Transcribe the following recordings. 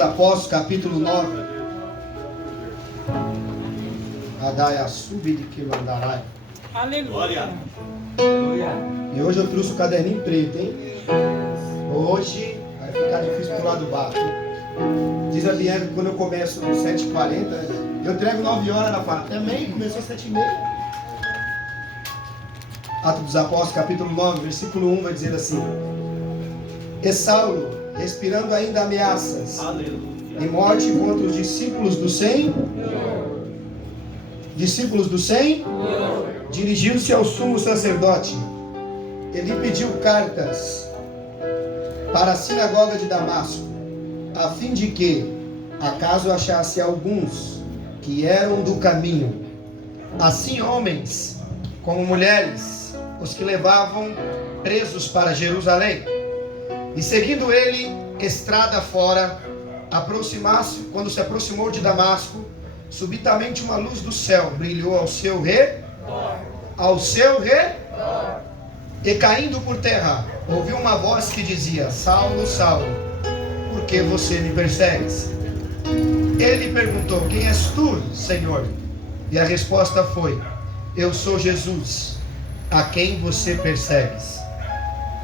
dos Apóstolos, capítulo 9. Adaia sube de quilandarai. Aleluia. E hoje eu trouxe o caderninho preto, hein? Hoje vai ficar difícil pro lado baixo. Diz a Bianca que quando eu começo às 7h40, eu entrego 9 horas, ela fala, também começou às 7h30. Atos dos Apóstolos, capítulo 9, versículo 1, vai dizer assim: E Saulo, respirando ainda ameaças e morte contra os discípulos do Senhor, dirigiu-se ao sumo sacerdote. Ele pediu cartas para a sinagoga de Damasco, a fim de que, acaso achasse alguns que eram do caminho, assim homens como mulheres, os que levavam presos para Jerusalém. E seguindo ele, estrada fora, quando se aproximou de Damasco, subitamente uma luz do céu brilhou ao seu redor. E caindo por terra, ouviu uma voz que dizia: Saulo, Saulo, por que você me persegues? Ele perguntou: quem és tu, Senhor? E a resposta foi: eu sou Jesus, a quem você persegues.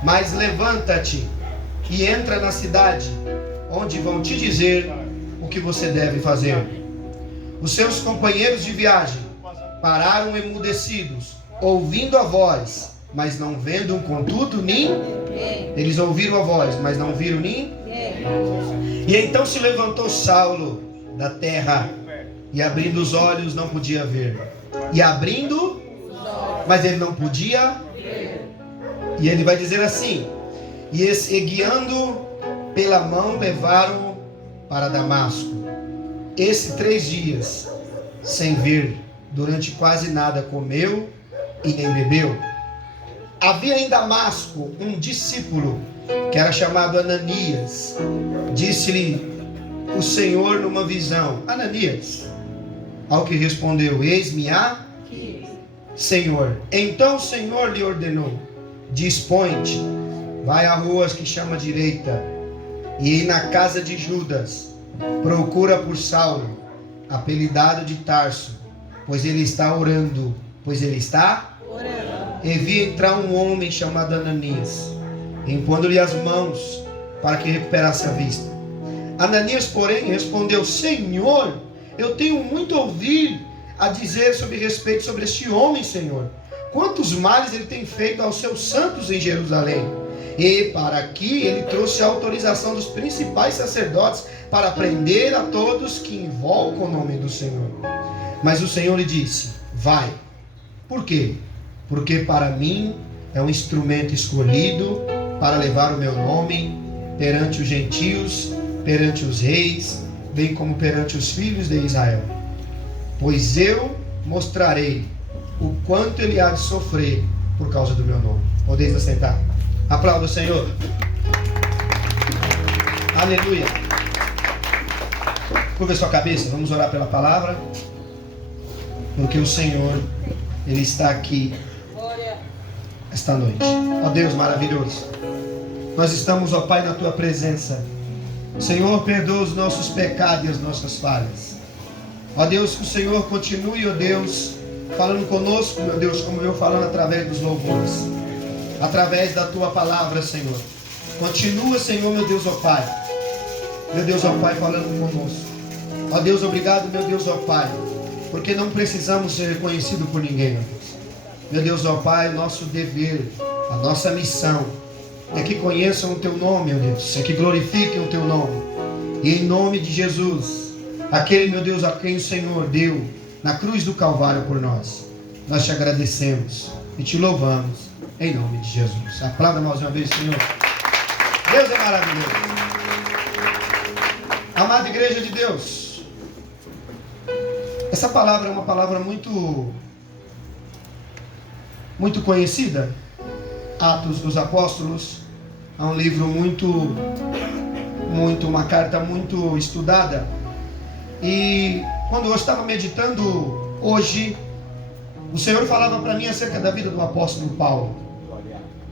Mas levanta-te e entra na cidade, onde vão te dizer o que você deve fazer. Os seus companheiros de viagem pararam emudecidos, ouvindo a voz, mas não vendo, contudo, ninguém. Eles ouviram a voz, mas não viram ninguém. E então se levantou Saulo da terra, e abrindo os olhos não podia ver. E abrindo, mas ele não podia ver. E ele vai dizer assim: e guiando pela mão levaram-o para Damasco. Esse 3 dias, sem ver, durante quase nada comeu e nem bebeu. Havia em Damasco um discípulo que era chamado Ananias. Disse-lhe o Senhor numa visão: Ananias. Ao que respondeu: eis-me aqui, Senhor. Então o Senhor lhe ordenou: dispõe-te, vai à rua que chama direita, e na casa de Judas procura por Saulo, apelidado de Tarso, pois ele está orando. E vi entrar um homem chamado Ananias, impondo-lhe as mãos para que recuperasse a vista. Ananias, porém, respondeu: Senhor, eu tenho muito a ouvir a dizer respeito sobre este homem, Senhor. Quantos males ele tem feito aos seus santos em Jerusalém. E para aqui ele trouxe a autorização dos principais sacerdotes para prender a todos que invocam o nome do Senhor. Mas o Senhor lhe disse: vai. Por quê? Porque para mim é um instrumento escolhido para levar o meu nome perante os gentios, perante os reis, bem como perante os filhos de Israel. Pois eu mostrarei o quanto ele há de sofrer por causa do meu nome. Podeis assentar. Aplauda o Senhor. Aleluia. Curva sua cabeça, vamos orar pela palavra. Porque o Senhor, Ele está aqui esta noite. Ó Deus maravilhoso, nós estamos, ó Pai, na Tua presença. Senhor, perdoa os nossos pecados e as nossas falhas. Ó Deus, que o Senhor continue, ó Deus, falando conosco, meu Deus, como eu falando através dos louvores, através da Tua palavra, Senhor. Continua, Senhor, meu Deus, ó Pai. Meu Deus, ó Pai, falando conosco. Ó Deus, obrigado, meu Deus, ó Pai, porque não precisamos ser reconhecidos por ninguém, meu Deus. Meu Deus, ó Pai, nosso dever, a nossa missão é que conheçam o Teu nome, meu Deus, é que glorifiquem o Teu nome. E em nome de Jesus, aquele, meu Deus, a quem o Senhor deu na cruz do Calvário por nós, nós te agradecemos e te louvamos em nome de Jesus. Aplauda mais uma vez, Senhor. Deus é maravilhoso. Amada igreja de Deus, essa palavra é uma palavra muito conhecida. Atos dos Apóstolos é um livro uma carta muito estudada. E quando eu estava meditando hoje, o Senhor falava para mim acerca da vida do apóstolo Paulo.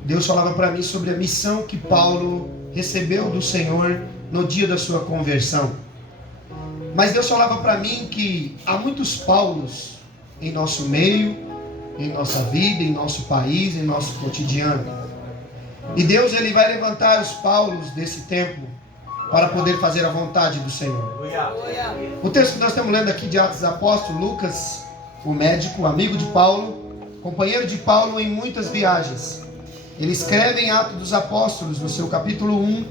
Deus falava para mim sobre a missão que Paulo recebeu do Senhor no dia da sua conversão. Mas Deus falava para mim que há muitos Paulos em nosso meio, em nossa vida, em nosso país, em nosso cotidiano. E Deus, Ele vai levantar os Paulos desse tempo para poder fazer a vontade do Senhor. O texto que nós estamos lendo aqui de Atos dos Apóstolos, Lucas, o médico, amigo de Paulo, companheiro de Paulo em muitas viagens. Ele escreve em Atos dos Apóstolos, no seu capítulo 1,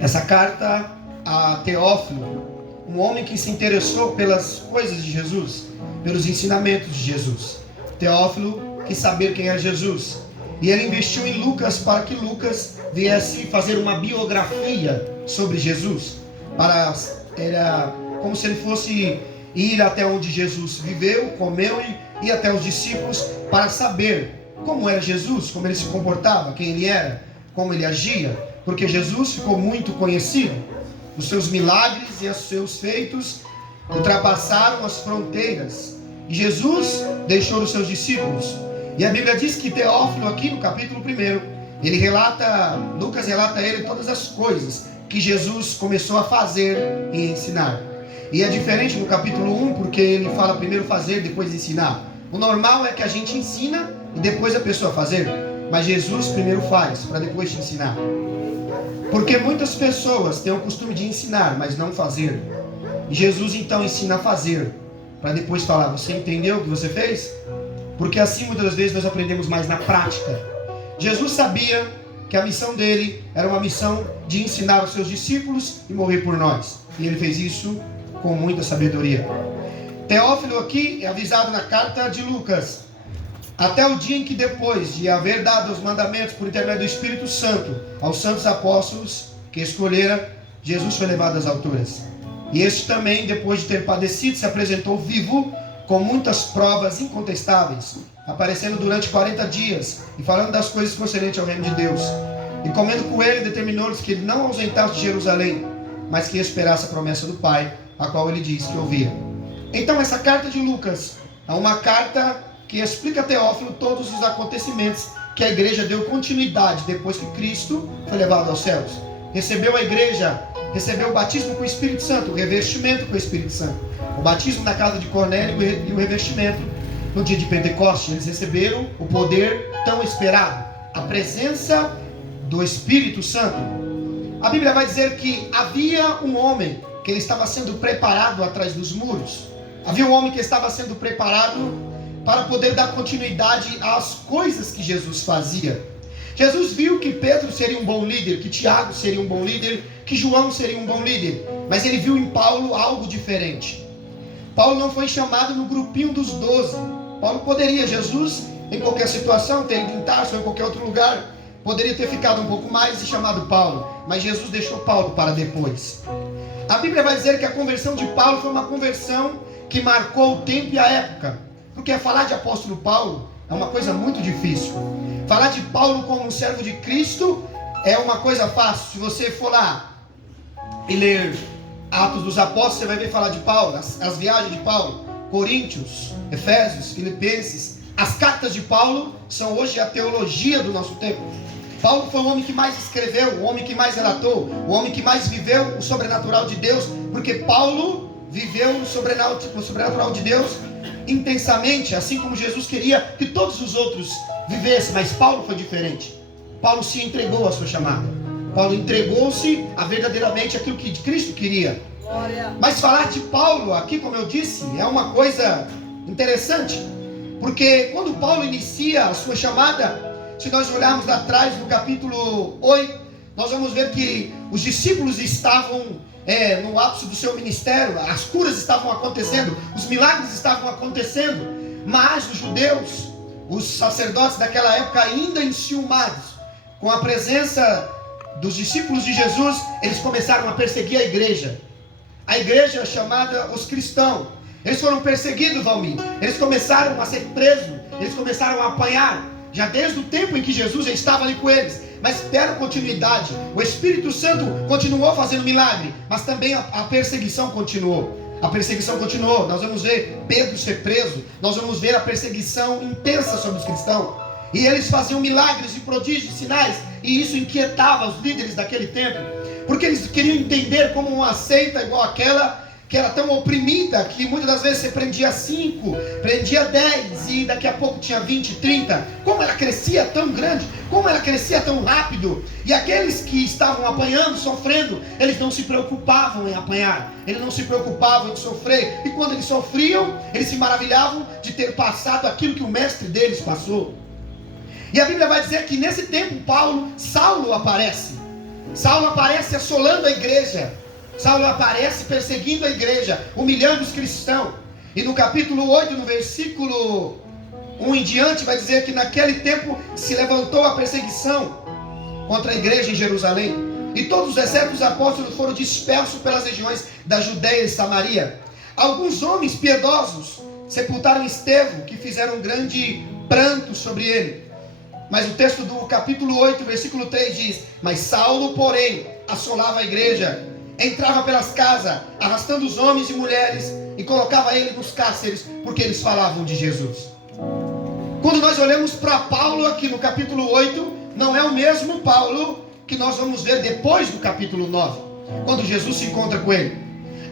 essa carta a Teófilo, um homem que se interessou pelas coisas de Jesus, pelos ensinamentos de Jesus. Teófilo quis saber quem era Jesus. E ele investiu em Lucas para que Lucas viesse fazer uma biografia sobre Jesus. Era como se ele fosse ir até onde Jesus viveu, comeu e ir até os discípulos para saber como era Jesus, como ele se comportava, quem ele era, como ele agia. Porque Jesus ficou muito conhecido. Os seus milagres e os seus feitos ultrapassaram as fronteiras. E Jesus deixou os seus discípulos. E a Bíblia diz que Teófilo, aqui no capítulo 1, Lucas relata a ele todas as coisas que Jesus começou a fazer e ensinar. E é diferente no capítulo 1, porque ele fala primeiro fazer, depois ensinar. O normal é que a gente ensina e depois a pessoa fazer. Mas Jesus primeiro faz, para depois te ensinar. Porque muitas pessoas têm o costume de ensinar, mas não fazer. E Jesus então ensina a fazer, para depois falar, você entendeu o que você fez? Porque assim muitas vezes nós aprendemos mais na prática. Jesus sabia que a missão dele era uma missão de ensinar os seus discípulos e morrer por nós. E ele fez isso com muita sabedoria. Teófilo aqui é avisado na carta de Lucas. Até o dia em que, depois de haver dado os mandamentos por intermédio do Espírito Santo aos santos apóstolos que escolhera, Jesus foi levado às alturas. E este também, depois de ter padecido, se apresentou vivo com muitas provas incontestáveis, aparecendo durante 40 dias e falando das coisas concernentes ao reino de Deus. E comendo com ele, determinou-lhes que ele não ausentasse de Jerusalém, mas que esperasse a promessa do Pai, a qual ele disse que ouvia. Então essa carta de Lucas é uma carta que explica a Teófilo todos os acontecimentos que a igreja deu continuidade depois que Cristo foi levado aos céus. Recebeu o batismo com o Espírito Santo, o revestimento com o Espírito Santo. O batismo na casa de Cornélio e o revestimento no dia de Pentecostes. Eles receberam o poder tão esperado, a presença do Espírito Santo. A Bíblia vai dizer que havia um homem que ele estava sendo preparado atrás dos muros. Havia um homem que estava sendo preparado para poder dar continuidade às coisas que Jesus fazia. Jesus viu que Pedro seria um bom líder, que Tiago seria um bom líder, que João seria um bom líder, mas ele viu em Paulo algo diferente. Paulo não foi chamado no grupinho dos 12. Paulo poderia, Jesus, em qualquer situação, ter ido em Tarso ou em qualquer outro lugar, poderia ter ficado um pouco mais e chamado Paulo, mas Jesus deixou Paulo para depois. A Bíblia vai dizer que a conversão de Paulo foi uma conversão que marcou o tempo e a época. Porque falar de apóstolo Paulo é uma coisa muito difícil. Falar de Paulo como um servo de Cristo é uma coisa fácil. Se você for lá e ler Atos dos Apóstolos, você vai ver falar de Paulo, as viagens de Paulo, Coríntios, Efésios, Filipenses. As cartas de Paulo são hoje a teologia do nosso tempo. Paulo foi o homem que mais escreveu, o homem que mais relatou, o homem que mais viveu o sobrenatural de Deus, porque Paulo viveu o sobrenatural de Deus intensamente, assim como Jesus queria que todos os outros vivessem, mas Paulo foi diferente. Paulo se entregou à sua chamada. Paulo entregou-se a verdadeiramente aquilo que Cristo queria. Glória. Mas falar de Paulo aqui, como eu disse, é uma coisa interessante, porque quando Paulo inicia a sua chamada, se nós olharmos lá atrás no capítulo 8, nós vamos ver que os discípulos estavam no ápice do seu ministério, as curas estavam acontecendo, os milagres estavam acontecendo, mas os judeus, os sacerdotes daquela época, ainda enciumados com a presença dos discípulos de Jesus, eles começaram a perseguir a igreja chamada os cristãos. Eles foram perseguidos, Valmir, eles começaram a ser presos, eles começaram a apanhar, já desde o tempo em que Jesus já estava ali com eles, mas deram continuidade. O Espírito Santo continuou fazendo milagre, mas também a perseguição continuou. A perseguição continuou. Nós vamos ver Pedro ser preso, nós vamos ver a perseguição intensa sobre os cristãos. E eles faziam milagres e prodígios, sinais, e isso inquietava os líderes daquele tempo, porque eles queriam entender como uma seita igual aquela, que era tão oprimida, que muitas das vezes você prendia 5, prendia 10, e daqui a pouco tinha 20, 30, como ela crescia tão grande, como ela crescia tão rápido, e aqueles que estavam apanhando, sofrendo, eles não se preocupavam em apanhar, eles não se preocupavam em sofrer, e quando eles sofriam, eles se maravilhavam de ter passado aquilo que o mestre deles passou. E a Bíblia vai dizer que nesse tempo Saulo aparece assolando a igreja, Saulo aparece perseguindo a igreja, humilhando os cristãos. E no capítulo 8, no versículo 1 em diante, vai dizer que naquele tempo se levantou a perseguição contra a igreja em Jerusalém. E todos, exceto os apóstolos, foram dispersos pelas regiões da Judéia e Samaria. Alguns homens piedosos sepultaram Estevão, que fizeram um grande pranto sobre ele. Mas o texto do capítulo 8, versículo 3 diz: mas Saulo, porém, assolava a igreja, entrava pelas casas, arrastando os homens e mulheres, e colocava ele nos cárceres, porque eles falavam de Jesus. Quando nós olhamos para Paulo aqui no capítulo 8, não é o mesmo Paulo que nós vamos ver depois do capítulo 9, quando Jesus se encontra com ele.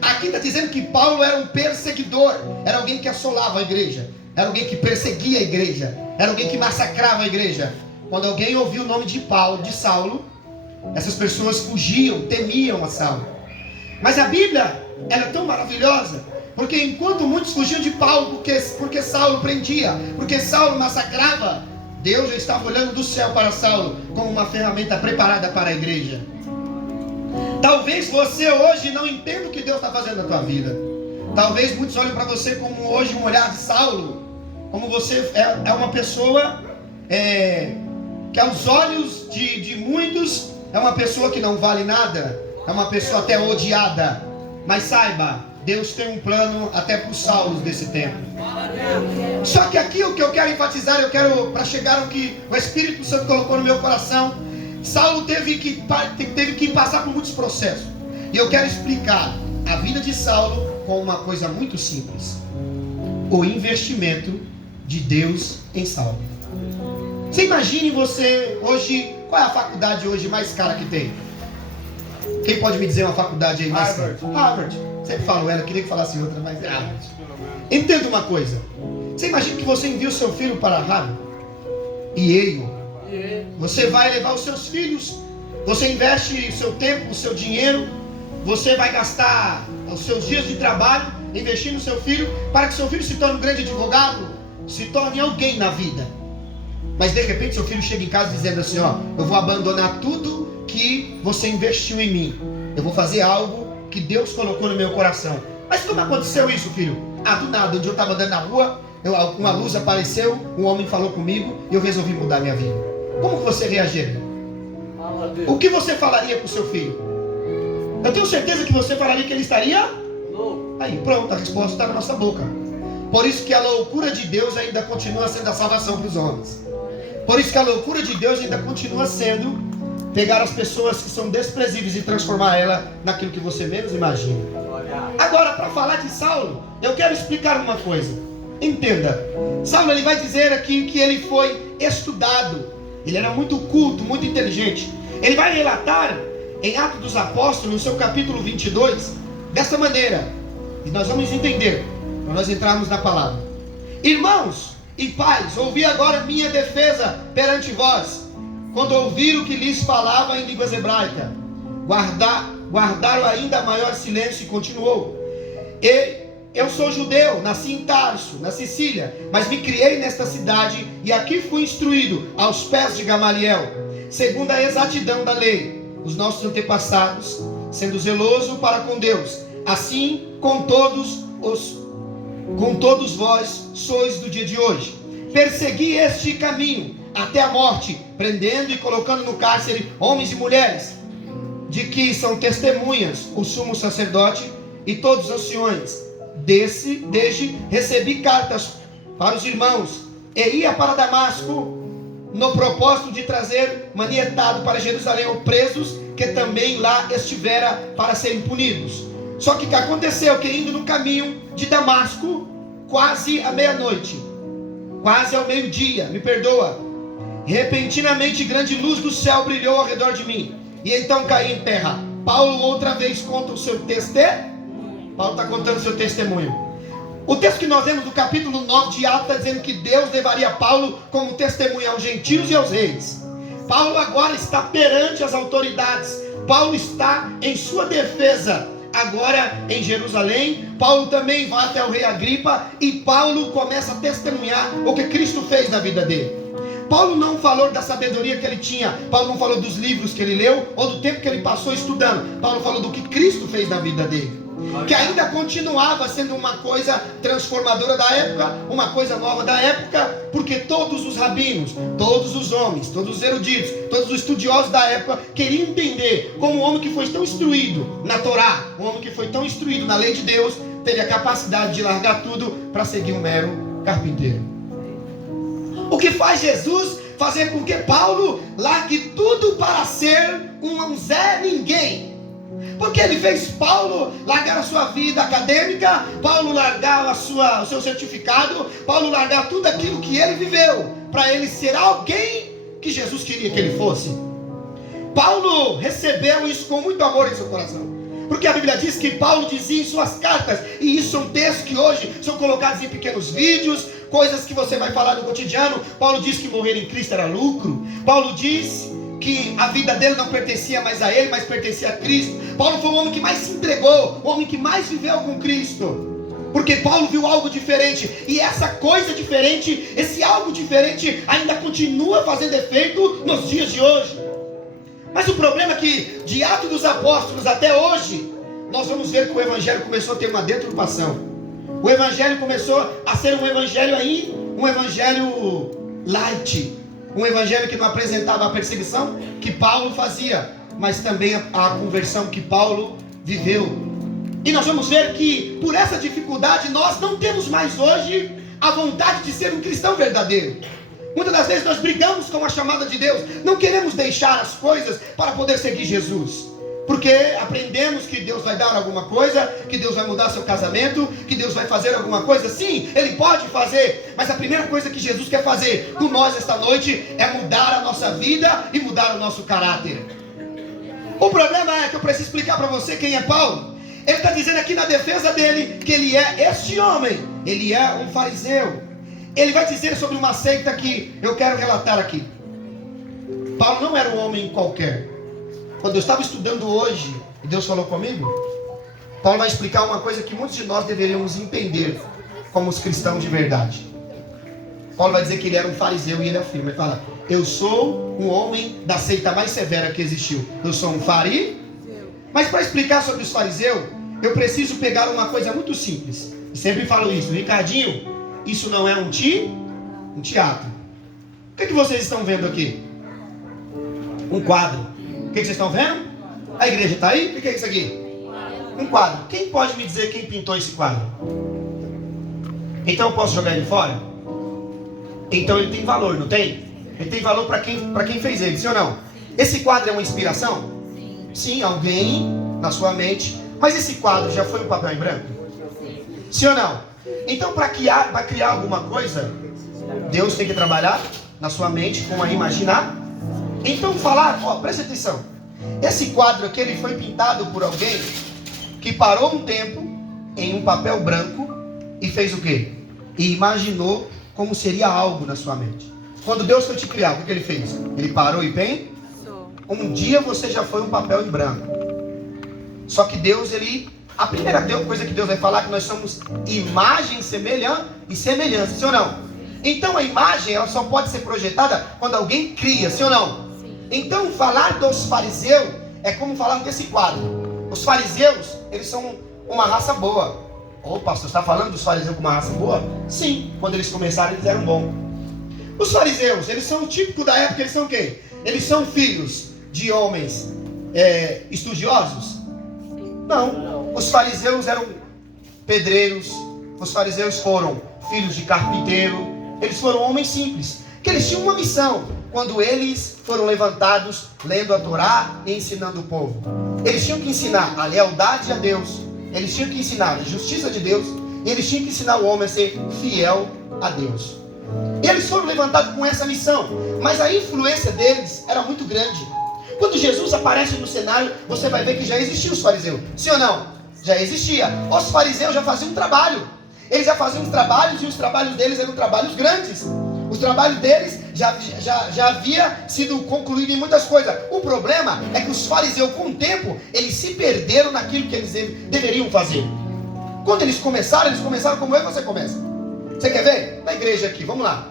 Aqui está dizendo que Paulo era um perseguidor, era alguém que assolava a igreja, era alguém que perseguia a igreja, era alguém que massacrava a igreja. Quando alguém ouvia o nome de Saulo, essas pessoas fugiam, temiam a Saulo. Mas a Bíblia, ela é tão maravilhosa, porque enquanto muitos fugiam de Paulo, porque Saulo prendia, porque Saulo massacrava, Deus já estava olhando do céu para Saulo, como uma ferramenta preparada para a igreja. Talvez você hoje não entenda o que Deus está fazendo na tua vida. Talvez muitos olhem para você como hoje um olhar de Saulo, como você é uma pessoa que aos olhos de muitos é uma pessoa que não vale nada, é uma pessoa até odiada. Mas saiba, Deus tem um plano até para os Saulos desse tempo. Só que aqui o que eu quero enfatizar, para chegar ao que o Espírito Santo colocou no meu coração, Saulo teve que passar por muitos processos. E eu quero explicar a vida de Saulo com uma coisa muito simples: o investimento de Deus em Saulo. Você imagine você hoje, qual é a faculdade hoje mais cara que tem? Quem pode me dizer uma faculdade aí mais cara? Harvard. Sempre falo ela, queria que falasse outra, mas é Harvard. Entenda uma coisa: você imagina que você envia o seu filho para Harvard e Yale. Você vai levar os seus filhos, você investe o seu tempo, o seu dinheiro, você vai gastar os seus dias de trabalho investindo no seu filho, para que seu filho se torne um grande advogado, se torne alguém na vida. Mas de repente seu filho chega em casa dizendo assim: ó, eu vou abandonar tudo que você investiu em mim, eu vou fazer algo que Deus colocou no meu coração. Mas como aconteceu isso, filho? Do nada, um dia eu estava andando na rua, uma luz apareceu, um homem falou comigo e eu resolvi mudar minha vida. Como você reagiria? O que você falaria para o seu filho? Eu tenho certeza que você falaria que ele estaria louco. Aí pronto, a resposta está na nossa boca. Por isso que a loucura de Deus ainda continua sendo a salvação para os homens. Por isso que a loucura de Deus ainda continua sendo pegar as pessoas que são desprezíveis e transformar ela naquilo que você menos imagina. Agora, para falar de Saulo, eu quero explicar uma coisa. Entenda, Saulo, ele vai dizer aqui que ele foi estudado, ele era muito culto, muito inteligente. Ele vai relatar em Atos dos Apóstolos, no seu capítulo 22, dessa maneira, e nós vamos entender, para nós entrarmos na palavra. Irmãos e pais, ouvi agora minha defesa perante vós, quando ouviram que lhes falava em línguas hebraicas. Guardaram ainda maior silêncio e continuou: eu sou judeu, nasci em Tarso, na Sicília, mas me criei nesta cidade e aqui fui instruído aos pés de Gamaliel, segundo a exatidão da lei, os nossos antepassados, sendo zeloso para com Deus. Assim com todos vós sois do dia de hoje. Persegui este caminho até a morte, prendendo e colocando no cárcere homens e mulheres, de que são testemunhas o sumo sacerdote e todos os anciões. Desde recebi cartas para os irmãos e ia para Damasco no propósito de trazer manietado para Jerusalém os presos que também lá estivera para serem punidos. Só que aconteceu que indo no caminho de Damasco, quase à meia-noite, quase ao meio-dia, me perdoa, repentinamente grande luz do céu brilhou ao redor de mim, e então caí em terra. Paulo outra vez conta o seu testemunho. Paulo está contando o seu testemunho. O texto que nós lemos do capítulo 9 de Atos está dizendo que Deus levaria Paulo como testemunha aos gentios e aos reis. Paulo agora está perante as autoridades. Paulo está em sua defesa agora em Jerusalém. Paulo também vai até o rei Agripa e Paulo começa a testemunhar o que Cristo fez na vida dele. Paulo não falou da sabedoria que ele tinha, Paulo não falou dos livros que ele leu ou do tempo que ele passou estudando. Paulo falou do que Cristo fez na vida dele, que ainda continuava sendo uma coisa transformadora da época, uma coisa nova da época, porque todos os rabinos, todos os homens, todos os eruditos, todos os estudiosos da época queriam entender como um homem que foi tão instruído na Torá, um homem que foi tão instruído na lei de Deus, teve a capacidade de largar tudo para seguir um mero carpinteiro. O que faz Jesus fazer com que Paulo largue tudo para ser um Zé Ninguém? Porque ele fez Paulo largar a sua vida acadêmica, Paulo largar o seu certificado, Paulo largar tudo aquilo que ele viveu, para ele ser alguém que Jesus queria que ele fosse. Paulo recebeu isso com muito amor em seu coração, porque a Bíblia diz que Paulo dizia em suas cartas, e isso são textos que hoje são colocados em pequenos vídeos, coisas que você vai falar no cotidiano. Paulo diz que morrer em Cristo era lucro. Paulo diz que a vida dele não pertencia mais a ele, mas pertencia a Cristo. Paulo foi o homem que mais se entregou, o homem que mais viveu com Cristo, porque Paulo viu algo diferente, e essa coisa diferente, esse algo diferente ainda continua fazendo efeito nos dias de hoje. Mas o problema é que de Atos dos Apóstolos até hoje, nós vamos ver que o Evangelho começou a ter uma deturpação. O Evangelho começou a ser um Evangelho aí, um Evangelho light, um Evangelho que não apresentava a perseguição que Paulo fazia, mas também a conversão que Paulo viveu. E nós vamos ver que por essa dificuldade nós não temos mais hoje a vontade de ser um cristão verdadeiro. Muitas das vezes nós brigamos com a chamada de Deus, não queremos deixar as coisas para poder seguir Jesus, porque aprendemos que Deus vai dar alguma coisa, que Deus vai mudar seu casamento, que Deus vai fazer alguma coisa. Sim, Ele pode fazer, mas a primeira coisa que Jesus quer fazer com nós esta noite é mudar a nossa vida e mudar o nosso caráter. O problema é que eu preciso explicar para você quem é Paulo. Ele está dizendo aqui na defesa dele que ele é este homem, ele é um fariseu. Ele vai dizer sobre uma seita que eu quero relatar aqui. Paulo não era um homem qualquer. Quando eu estava estudando hoje, e Deus falou comigo, Paulo vai explicar uma coisa que muitos de nós deveríamos entender como os cristãos de verdade. Paulo vai dizer que ele era um fariseu, e ele afirma, ele fala: eu sou um homem da seita mais severa que existiu. Eu sou um fariseu. Mas para explicar sobre os fariseus, eu preciso pegar uma coisa muito simples. Eu sempre falo isso, Ricardinho, isso não é um teatro. O que vocês estão vendo aqui? Um quadro. O que vocês estão vendo? A igreja está aí? O que é isso aqui? Um quadro. Quem pode me dizer quem pintou esse quadro? Então eu posso jogar ele fora? Então ele tem valor, não tem? Ele tem valor para quem fez ele, sim ou não? Esse quadro é uma inspiração? Sim, alguém na sua mente. Mas esse quadro já foi um papel em branco? Sim ou não? Então para criar alguma coisa, Deus tem que trabalhar na sua mente com a imaginar. Então preste atenção. Esse quadro aqui, ele foi pintado por alguém que parou um tempo em um papel branco e fez o quê? E imaginou como seria algo na sua mente. Quando Deus foi te criar, o que ele fez? Ele parou e pensou. Um dia você já foi um papel em branco. Só que Deus, a primeira coisa que Deus vai falar é que nós somos imagem e semelhança, sim ou não? Então a imagem, ela só pode ser projetada quando alguém cria, sim ou não? Então falar dos fariseus é como falar desse quadro. Os fariseus, eles são uma raça boa. Ô pastor, você está falando dos fariseus como uma raça boa? Sim, quando eles começaram eles eram bons. Os fariseus, eles são o típico da época, eles são quem? Eles são filhos de homens estudiosos? Não, os fariseus eram pedreiros, os fariseus foram filhos de carpinteiro, eles foram homens simples, que eles tinham uma missão. Quando eles foram levantados, lendo a Torá e ensinando o povo, eles tinham que ensinar a lealdade a Deus, eles tinham que ensinar a justiça de Deus, e eles tinham que ensinar o homem a ser fiel a Deus. Eles foram levantados com essa missão, mas a influência deles era muito grande, Quando Jesus aparece no cenário, você vai ver que já existiam os fariseus. Sim ou não? Já existia. Os fariseus já faziam um trabalho. Eles já faziam os trabalhos, e os trabalhos deles eram trabalhos grandes. Os trabalhos deles já havia sido concluído em muitas coisas. O problema é que os fariseus, com o tempo, eles se perderam naquilo que eles deveriam fazer. Quando eles começaram como eu e você começa. Você quer ver? Na igreja aqui, vamos lá.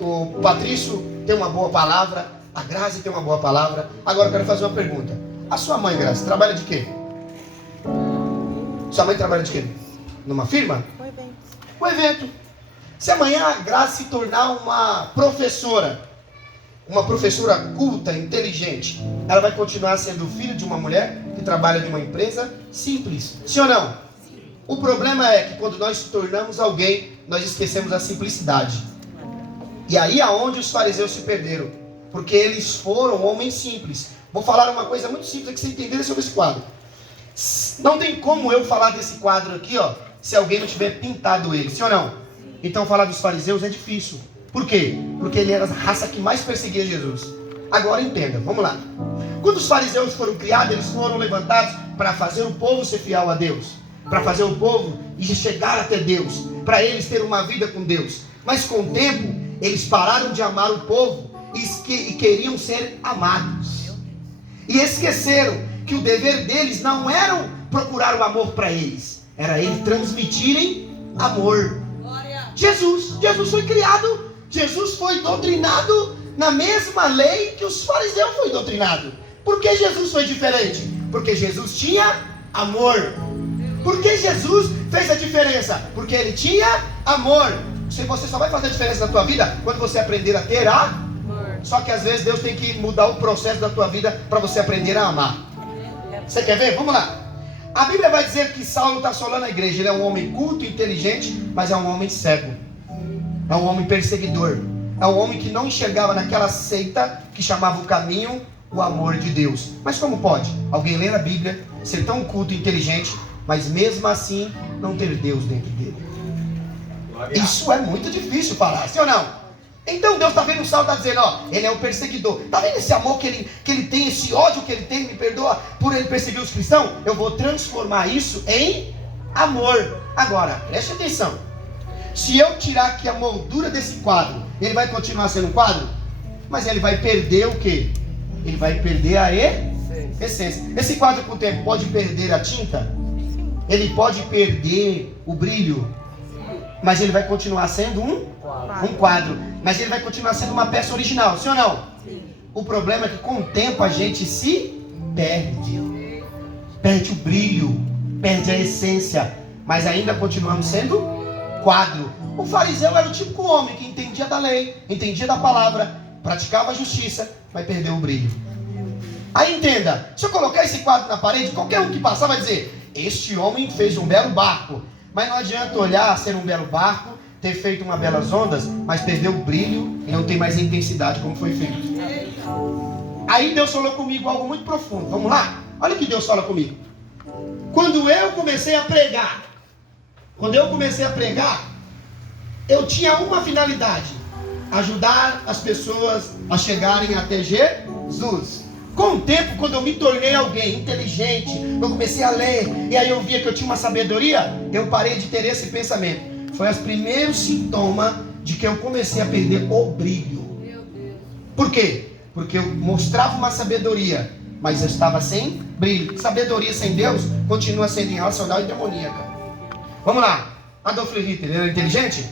O Patrício tem uma boa palavra, a Grazi tem uma boa palavra. Agora eu quero fazer uma pergunta. A sua mãe, Grazi, trabalha de quê? Sua mãe trabalha de quê? Numa firma? Um evento. Se amanhã a Grazi se tornar uma professora culta, inteligente, ela vai continuar sendo filho de uma mulher que trabalha em uma empresa simples. Sim ou não? Sim. O problema é que quando nós se tornamos alguém, nós esquecemos a simplicidade. E aí é onde os fariseus se perderam, porque eles foram homens simples. Vou falar uma coisa muito simples que você entender sobre esse quadro. Não tem como eu falar desse quadro aqui, ó, se alguém não tiver pintado ele, sim ou não? Então falar dos fariseus é difícil. Por quê? Porque ele era a raça que mais perseguia Jesus. Agora entenda, vamos lá. Quando os fariseus foram criados, eles foram levantados para fazer o povo ser fiel a Deus, para fazer o povo chegar até Deus, para eles terem uma vida com Deus. Mas com o tempo, eles pararam de amar o povo e queriam ser amados. E esqueceram que o dever deles não era procurar o amor para eles, era eles transmitirem amor. Jesus foi criado, Jesus foi doutrinado na mesma lei que os fariseus foram doutrinados. Por que Jesus foi diferente? Porque Jesus tinha amor. Por que Jesus fez a diferença? Porque ele tinha amor. Você só vai fazer a diferença na tua vida quando você aprender a ter amor. Só que às vezes Deus tem que mudar o processo da tua vida para você aprender a amar. Você quer ver? Vamos lá. A Bíblia vai dizer que Saulo está assolando a igreja. Ele é um homem culto, inteligente, mas é um homem cego. É um homem perseguidor. É um homem que não enxergava naquela seita que chamava o caminho, o amor de Deus. Mas como pode alguém ler a Bíblia, ser tão culto e inteligente, mas mesmo assim não ter Deus dentro dele? Isso é muito difícil falar, sim ou não? Então Deus está vendo o Saulo, está dizendo, ó, ele é o perseguidor. Está vendo esse amor que ele tem, esse ódio que ele tem, me perdoa por ele perseguir os cristãos? Eu vou transformar isso em amor. Agora, preste atenção. Se eu tirar aqui a moldura desse quadro, ele vai continuar sendo um quadro? Mas ele vai perder o quê? Ele vai perder a essência. Esse quadro com o tempo pode perder a tinta? Ele pode perder o brilho? Mas ele vai continuar sendo um quadro. Mas ele vai continuar sendo uma peça original, sim ou não? Sim. O problema é que com o tempo a gente se perde. Perde o brilho, perde a essência. Mas ainda continuamos sendo quadro. O fariseu era o típico homem que entendia da lei, entendia da palavra, praticava a justiça, mas perdeu o brilho. Aí entenda, se eu colocar esse quadro na parede, qualquer um que passar vai dizer, este homem fez um belo barco. Mas não adianta olhar, ser um belo barco, ter feito uma belas ondas, mas perder o brilho e não ter mais a intensidade como foi feito. Aí Deus falou comigo algo muito profundo. Vamos lá? Olha o que Deus fala comigo. Quando eu comecei a pregar, eu tinha uma finalidade: ajudar as pessoas a chegarem até Jesus. Com o tempo, quando eu me tornei alguém inteligente, eu comecei a ler, e aí eu via que eu tinha uma sabedoria, eu parei de ter esse pensamento. Foi os primeiros sintomas de que eu comecei a perder o brilho. Por quê? Porque eu mostrava uma sabedoria, mas eu estava sem brilho. Sabedoria sem Deus continua sendo irracional e demoníaca. Vamos lá. Adolf Hitler era inteligente?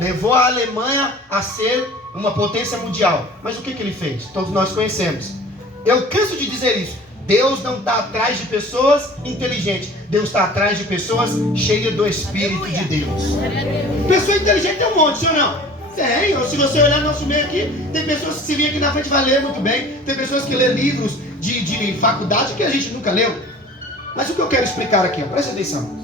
Levou a Alemanha a ser uma potência mundial. Mas o que ele fez? Todos nós conhecemos. Eu canso de dizer isso. Deus não está atrás de pessoas inteligentes. Deus está atrás de pessoas cheias do Espírito de Deus. Pessoa inteligente tem um monte, sim ou não? Tem. Se você olhar no nosso meio aqui, tem pessoas que se vir aqui na frente vai ler muito bem. Tem pessoas que lê livros de faculdade que a gente nunca leu. Mas o que eu quero explicar aqui, presta atenção.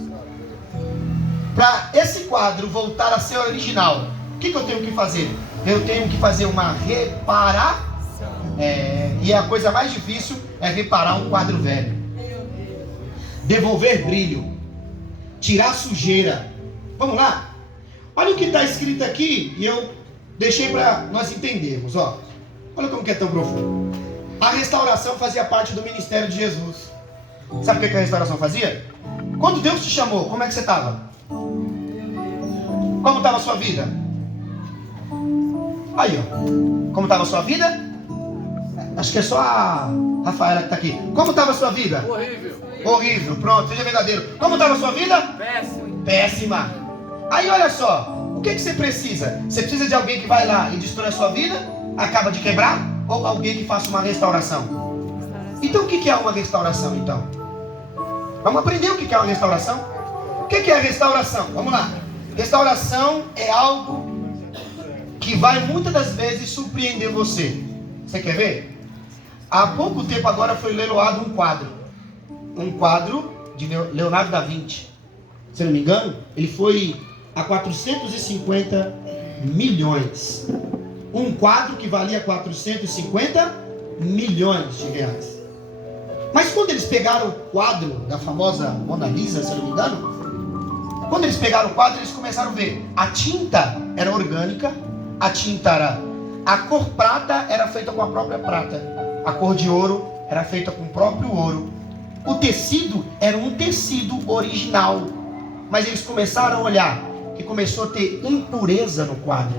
Para esse quadro voltar a ser original, o que eu tenho que fazer? Eu tenho que fazer uma reparação. E a coisa mais difícil é reparar um quadro velho. Devolver brilho. Tirar sujeira. Vamos lá? Olha o que está escrito aqui. E eu deixei para nós entendermos. Olha como que é tão profundo. A restauração fazia parte do ministério de Jesus. Sabe o que a restauração fazia? Quando Deus te chamou, como é que você estava? Como estava a sua vida? Aí, ó. Como estava a sua vida? Acho que é só a Rafaela que está aqui. Como estava a sua vida? Horrível. Horrível, pronto, seja verdadeiro. Como estava a sua vida? Péssimo. Péssima. Aí olha só, o que você precisa? Você precisa de alguém que vai lá e destrói a sua vida? Acaba de quebrar? Ou alguém que faça uma restauração? Então o que é uma restauração então? Vamos aprender o que é uma restauração? O que é a restauração? Vamos lá. Restauração é algo que vai muitas das vezes surpreender você. Você quer ver? Há pouco tempo agora foi leiloado um quadro. Um quadro de Leonardo da Vinci. Se eu não me engano, ele foi a 450 milhões. Um quadro que valia 450 milhões de reais. Mas quando eles pegaram o quadro da famosa Mona Lisa, se eu não me engano, quando eles pegaram o quadro, eles começaram a ver. A tinta era orgânica, a tinta era... A cor prata era feita com a própria prata. A cor de ouro era feita com o próprio ouro. O tecido era um tecido original. Mas eles começaram a olhar que começou a ter impureza no quadro.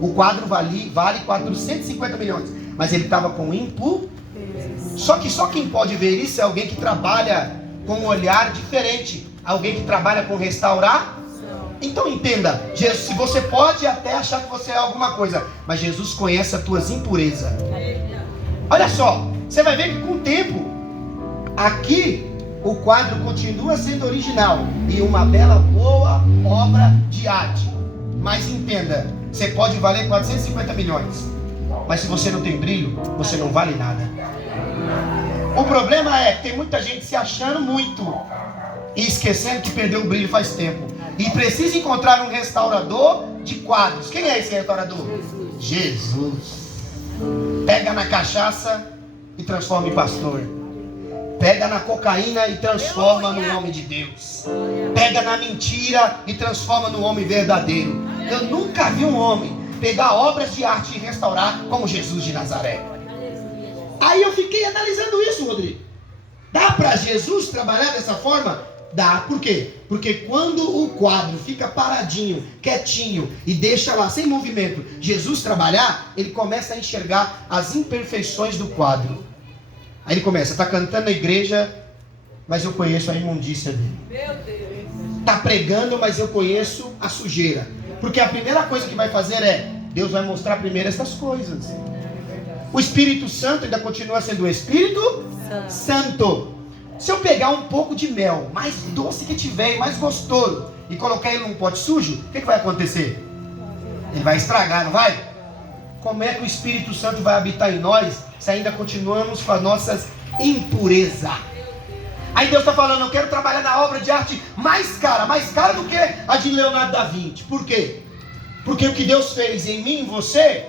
O quadro vale 450 milhões. Mas ele estava com impureza. Só que só quem pode ver isso é alguém que trabalha com um olhar diferente. Alguém que trabalha com restaurar. Então entenda, Jesus, se você pode até achar que você é alguma coisa, mas Jesus conhece as tuas impurezas. Olha só, você vai ver que com o tempo, aqui o quadro continua sendo original e uma bela, boa obra de arte. Mas entenda, você pode valer 450 milhões, mas se você não tem brilho, você não vale nada. O problema é que tem muita gente se achando muito e esquecendo que perdeu o brilho faz tempo. E precisa encontrar um restaurador de quadros. Quem é esse restaurador? Jesus. Pega na cachaça e transforma em pastor. Pega na cocaína e transforma no homem de Deus. Pega na mentira e transforma no homem verdadeiro. Eu nunca vi um homem pegar obras de arte e restaurar como Jesus de Nazaré. Aí eu fiquei analisando isso, Rodrigo. Dá para Jesus trabalhar dessa forma? Dá, por quê? Porque quando o quadro fica paradinho, quietinho e deixa lá sem movimento Jesus trabalhar, ele começa a enxergar as imperfeições do quadro. Aí ele começa, tá cantando na igreja, mas eu conheço a imundícia dele. Meu Deus. Tá pregando, mas eu conheço a sujeira. Porque a primeira coisa que vai fazer é, Deus vai mostrar primeiro essas coisas. O Espírito Santo ainda continua sendo o Espírito Santo. Se eu pegar um pouco de mel, mais doce que tiver e mais gostoso, e colocar ele num pote sujo, o que vai acontecer? Ele vai estragar, não vai? Como é que o Espírito Santo vai habitar em nós, se ainda continuamos com as nossas impurezas? Aí Deus está falando, eu quero trabalhar na obra de arte mais cara do que a de Leonardo da Vinci. Por quê? Porque o que Deus fez em mim e em você,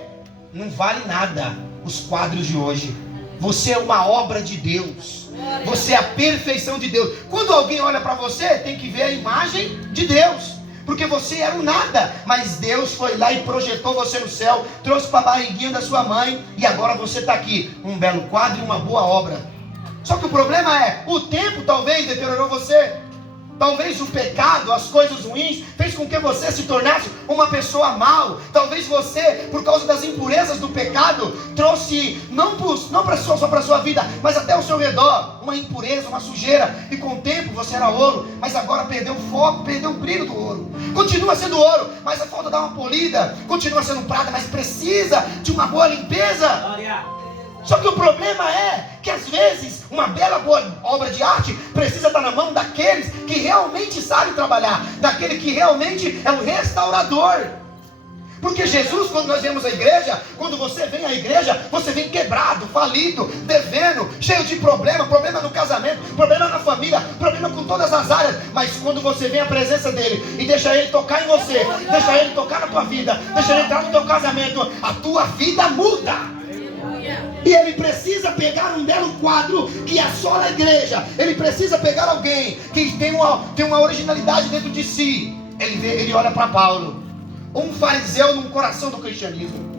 não vale nada os quadros de hoje. Você é uma obra de Deus. Você é a perfeição de Deus. Quando alguém olha para você, tem que ver a imagem de Deus. Porque você era um nada, mas Deus foi lá e projetou você no céu, trouxe para a barriguinha da sua mãe, e agora você está aqui, um belo quadro e uma boa obra. Só que o problema é, o tempo talvez deteriorou você. Talvez o pecado, as coisas ruins, fez com que você se tornasse uma pessoa mal. Talvez você, por causa das impurezas do pecado, trouxe, não só para a sua vida, mas até ao seu redor, uma impureza, uma sujeira. E com o tempo você era ouro, mas agora perdeu o foco, perdeu o brilho do ouro. Continua sendo ouro, mas a falta de dar uma polida. Continua sendo prata, mas precisa de uma boa limpeza. Glória. Só que o problema é que às vezes uma bela boa obra de arte precisa estar na mão daqueles que realmente sabem trabalhar, daquele que realmente é um restaurador. Porque Jesus, quando nós vemos a igreja, quando você vem à igreja, você vem quebrado, falido, devendo, cheio de problema no casamento, problema na família, problema com todas as áreas. Mas quando você vem à presença dele e deixa ele tocar em você, deixa ele tocar na tua vida, deixa ele entrar no teu casamento, a tua vida muda. E ele precisa pegar um belo quadro que assola a igreja. Ele precisa pegar alguém que tem uma originalidade dentro de si. Ele olha para Paulo, um fariseu no coração do cristianismo.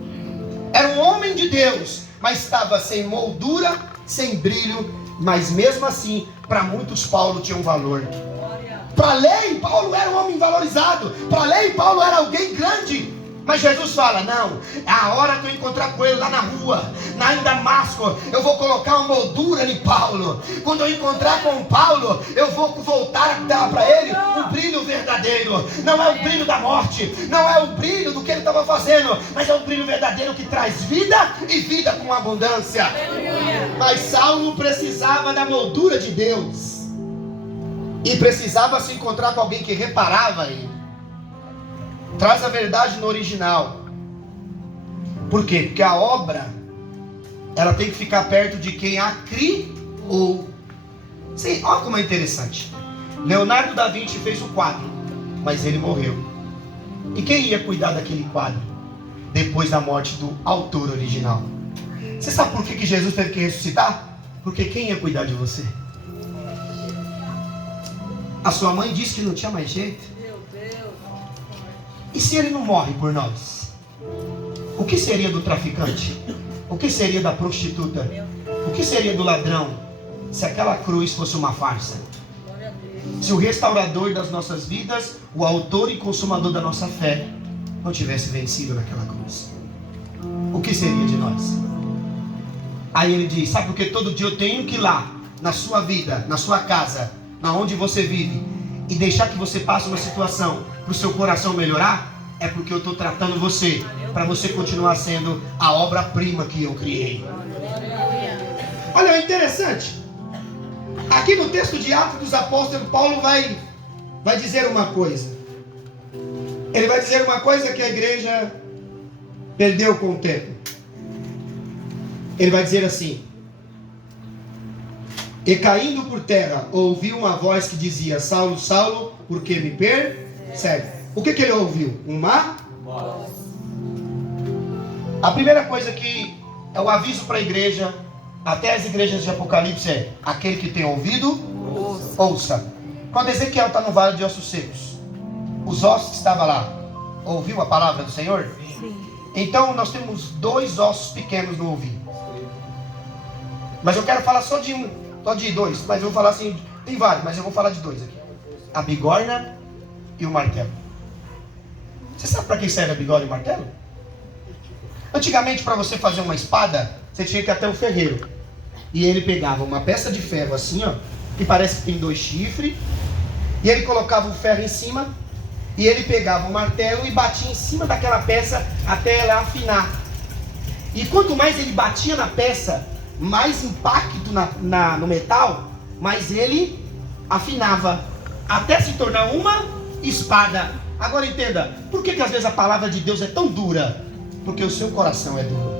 Era um homem de Deus, mas estava sem moldura, sem brilho, mas mesmo assim, para muitos Paulo tinha um valor. Para a lei, Paulo era um homem valorizado. Para a lei, Paulo era alguém grande. Mas Jesus fala, não, é a hora que eu encontrar com ele lá na rua, em Damasco, eu vou colocar uma moldura em Paulo. Quando eu encontrar com Paulo, eu vou voltar a dar para ele um brilho verdadeiro. Não é o brilho da morte, não é o brilho do que ele estava fazendo, mas é o brilho verdadeiro que traz vida e vida com abundância. Mas Saulo precisava da moldura de Deus e precisava se encontrar com alguém que reparava ele. Traz a verdade no original. Por quê? Porque a obra, ela tem que ficar perto de quem a criou. Sim, olha como é interessante. Leonardo da Vinci fez o quadro, mas ele morreu. E quem ia cuidar daquele quadro depois da morte do autor original? Você sabe por que Jesus teve que ressuscitar? Porque quem ia cuidar de você? A sua mãe disse que não tinha mais jeito. E se ele não morre por nós? O que seria do traficante? O que seria da prostituta? O que seria do ladrão? Se aquela cruz fosse uma farsa? Se o restaurador das nossas vidas, o autor e consumador da nossa fé, não tivesse vencido naquela cruz, o que seria de nós? Aí ele diz, sabe por que todo dia eu tenho que ir lá, na sua vida, na sua casa, na onde você vive, e deixar que você passe uma situação para o seu coração melhorar? É porque eu estou tratando você, para você continuar sendo a obra-prima que eu criei. Olha, é interessante. Aqui no texto de Atos dos Apóstolos, Paulo vai dizer uma coisa. Ele vai dizer uma coisa que a igreja perdeu com o tempo. Ele vai dizer assim: e caindo por terra, ouviu uma voz que dizia, Saulo, Saulo, por que me persegue? O que ele ouviu? Uma voz. A primeira coisa que é o aviso para a igreja, até as igrejas de Apocalipse, é: aquele que tem ouvido, ouça. Quando Ezequiel está no vale de ossos secos, os ossos que estavam lá, ouviu a palavra do Senhor? Sim. Então nós temos 2 ossos pequenos no ouvido. Mas eu quero falar só de um, só de 2, mas eu vou falar assim, tem vários, mas eu vou falar de 2 aqui. A bigorna e o martelo. Você sabe para que serve a bigorna e o martelo? Antigamente, para você fazer uma espada, você tinha que ir até o ferreiro. E ele pegava uma peça de ferro assim, ó, que parece que tem 2 chifres, e ele colocava o ferro em cima, e ele pegava o martelo e batia em cima daquela peça até ela afinar. E quanto mais ele batia na peça, mais impacto no metal, mais ele afinava, até se tornar uma espada. Agora entenda, por que às vezes a palavra de Deus é tão dura? Porque o seu coração é duro.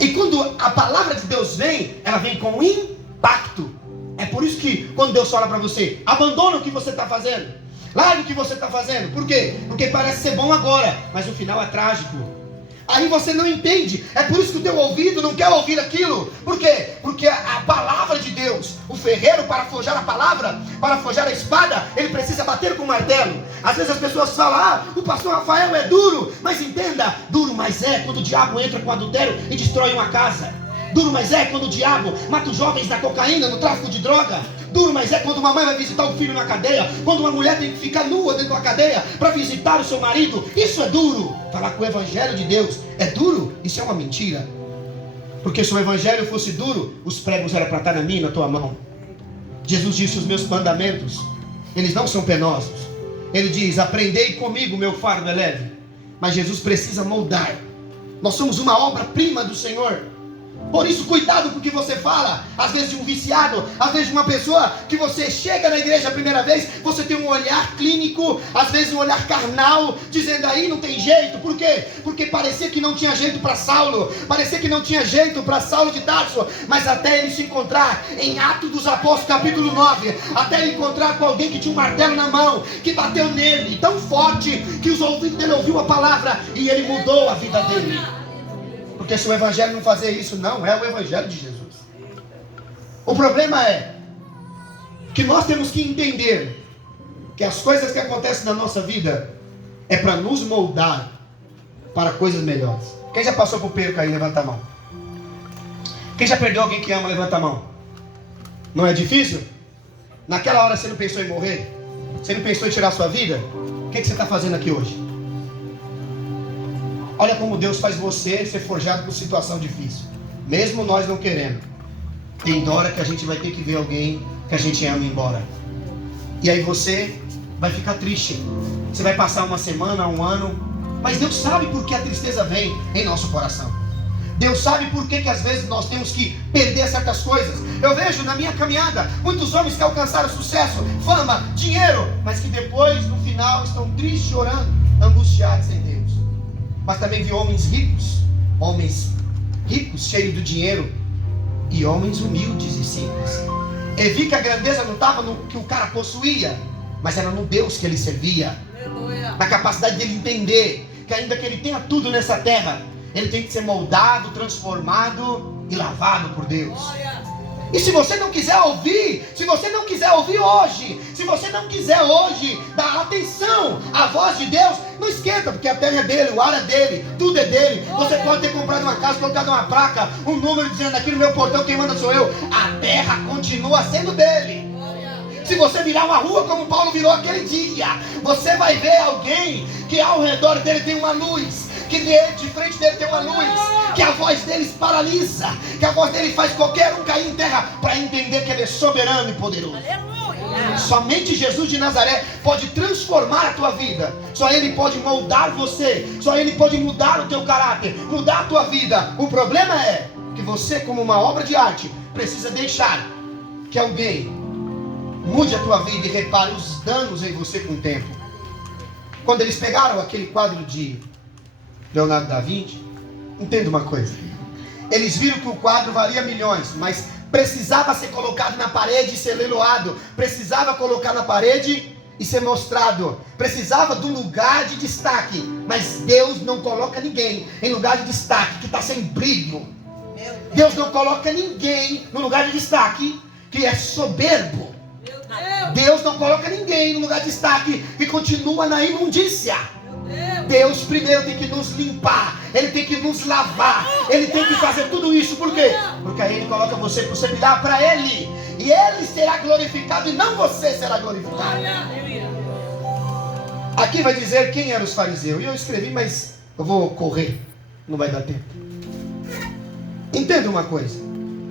E quando a palavra de Deus vem, ela vem com impacto. É por isso que quando Deus fala para você, abandona o que você está fazendo, larga o que você está fazendo. Por quê? Porque parece ser bom agora, mas o final é trágico. Aí você não entende. É por isso que o teu ouvido não quer ouvir aquilo. Por quê? Porque a palavra de Deus, o ferreiro, para forjar a palavra, para forjar a espada, ele precisa bater com o martelo. Às vezes as pessoas falam, o pastor Rafael é duro. Mas entenda, duro mais é quando o diabo entra com adultério e destrói uma casa. Duro mais é quando o diabo mata os jovens na cocaína, no tráfico de droga. Duro mais é quando uma mãe vai visitar o filho na cadeia, quando uma mulher tem que ficar nua dentro da cadeia para visitar o seu marido. Isso é duro. Falar que o evangelho de Deus é duro, isso é uma mentira. Porque se o evangelho fosse duro, os pregos eram para estar na minha e na tua mão. Jesus disse, os meus mandamentos, eles não são penosos. Ele diz, aprendei comigo, meu fardo é leve. Mas Jesus precisa moldar. Nós somos uma obra-prima do Senhor. Por isso, cuidado com o que você fala. Às vezes de um viciado, às vezes de uma pessoa que você chega na igreja a primeira vez, você tem um olhar clínico, às vezes um olhar carnal, dizendo aí não tem jeito. Por quê? Porque parecia que não tinha jeito para Saulo, parecia que não tinha jeito para Saulo de Tarso, mas até ele se encontrar em Atos dos Apóstolos capítulo 9, até ele encontrar com alguém que tinha um martelo na mão, que bateu nele tão forte que os ouvidos dele ouviu a palavra e ele mudou a vida dele. Porque se o evangelho não fazer isso, não é o evangelho de Jesus. O problema é que nós temos que entender que as coisas que acontecem na nossa vida é para nos moldar para coisas melhores. Quem já passou por perca aí, levanta a mão. Quem já perdeu alguém que ama, levanta a mão. Não é difícil? Naquela hora você não pensou em morrer? Você não pensou em tirar a sua vida? O que você está fazendo aqui hoje? Olha como Deus faz você ser forjado por situação difícil. Mesmo nós não querendo. Tem hora que a gente vai ter que ver alguém que a gente ama ir embora. E aí você vai ficar triste. Você vai passar uma semana, um ano. Mas Deus sabe por que a tristeza vem em nosso coração. Deus sabe por que às vezes nós temos que perder certas coisas. Eu vejo na minha caminhada muitos homens que alcançaram sucesso, fama, dinheiro, mas que depois, no final, estão tristes, chorando, angustiados sem Deus. Mas também vi homens ricos, cheios de dinheiro, e homens humildes e simples. E vi que a grandeza não estava no que o cara possuía, mas era no Deus que ele servia. Na capacidade dele entender que ainda que ele tenha tudo nessa terra, ele tem que ser moldado, transformado e lavado por Deus. E se você não quiser ouvir hoje, se você não quiser hoje dar atenção à voz de Deus, não esquenta, porque a terra é dele, o ar é dele, tudo é dele. Você pode ter comprado uma casa, colocado uma placa, um número dizendo aqui no meu portão, quem manda sou eu. A terra continua sendo dele. Se você virar uma rua como Paulo virou aquele dia, você vai ver alguém que ao redor dele tem uma luz, que de frente dele tem uma luz, que a voz dele paralisa, que a voz dele faz qualquer um cair em terra, para entender que ele é soberano e poderoso. Somente Jesus de Nazaré pode transformar a tua vida. Só Ele pode moldar você. Só Ele pode mudar o teu caráter, mudar a tua vida. O problema é que você, como uma obra de arte, precisa deixar que alguém mude a tua vida e repare os danos em você com o tempo. Quando eles pegaram aquele quadro de Leonardo da Vinci, entenda uma coisa. Eles viram que o quadro valia milhões, mas precisava ser colocado na parede e ser leiloado. Precisava colocar na parede e ser mostrado. Precisava de um lugar de destaque. Mas Deus não coloca ninguém em lugar de destaque que está sem brilho. Deus não coloca ninguém no lugar de destaque que é soberbo. Deus não coloca ninguém no lugar de destaque que continua na imundícia. Deus primeiro tem que nos limpar, Ele tem que nos lavar, Ele tem que fazer tudo isso. Por quê? Porque aí Ele coloca você para você brilhar para Ele, e Ele será glorificado e não você será glorificado. Aqui vai dizer quem eram os fariseus. E eu escrevi, mas eu vou correr, não vai dar tempo. Entenda uma coisa.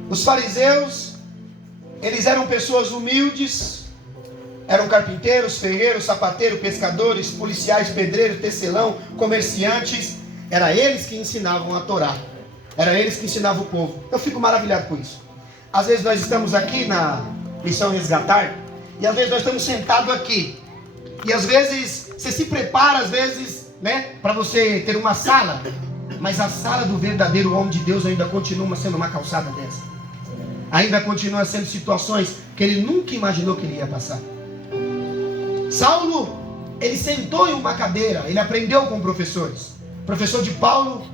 Os fariseus, eles eram pessoas humildes. Eram carpinteiros, ferreiros, sapateiros, pescadores, policiais, pedreiros, tecelão, comerciantes. Era eles que ensinavam a Torá. Era eles que ensinavam o povo. Eu fico maravilhado com isso. Às vezes nós estamos aqui na Missão Resgatar, e às vezes nós estamos sentados aqui. E às vezes você se prepara, às vezes, para você ter uma sala. Mas a sala do verdadeiro homem de Deus ainda continua sendo uma calçada dessa. Ainda continua sendo situações que ele nunca imaginou que ele ia passar. Saulo, ele sentou em uma cadeira, ele aprendeu com professores. O professor de Paulo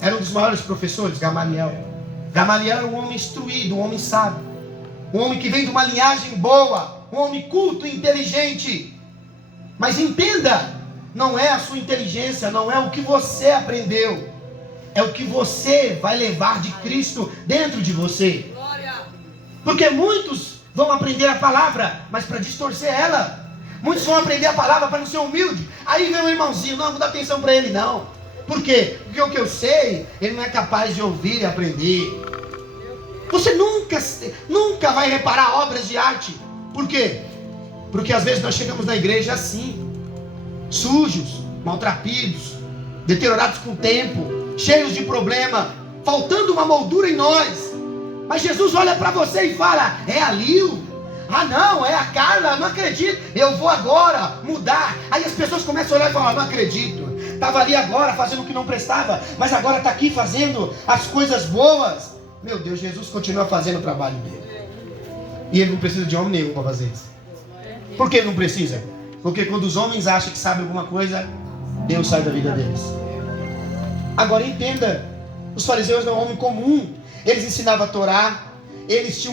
era um dos maiores professores, Gamaliel. Gamaliel era um homem instruído, um homem sábio, um homem que vem de uma linhagem boa, um homem culto e inteligente. Mas entenda, não é a sua inteligência, não é o que você aprendeu, é o que você vai levar de Cristo dentro de você. Porque muitos vão aprender a palavra, mas para distorcer ela. Muitos vão aprender a palavra para não ser humilde. Aí vem um irmãozinho, não vou dar atenção para ele não. Por quê? Porque o que eu sei, ele não é capaz de ouvir e aprender. Você nunca vai reparar obras de arte. Por quê? Porque às vezes nós chegamos na igreja assim, sujos, maltrapilhos, deteriorados com o tempo, cheios de problema, faltando uma moldura em nós. Mas Jesus olha para você e fala, é a Lil. Ah não, é a Carla, não acredito, eu vou agora mudar. Aí as pessoas começam a olhar e falar, não acredito, estava ali agora fazendo o que não prestava, mas agora está aqui fazendo as coisas boas. Meu Deus, Jesus continua fazendo o trabalho dele. E ele não precisa de homem nenhum para fazer isso. Por que ele não precisa? Porque quando os homens acham que sabem alguma coisa, Deus sai da vida deles. Agora entenda, os fariseus eram um homem comum. Eles ensinavam a Torá, eles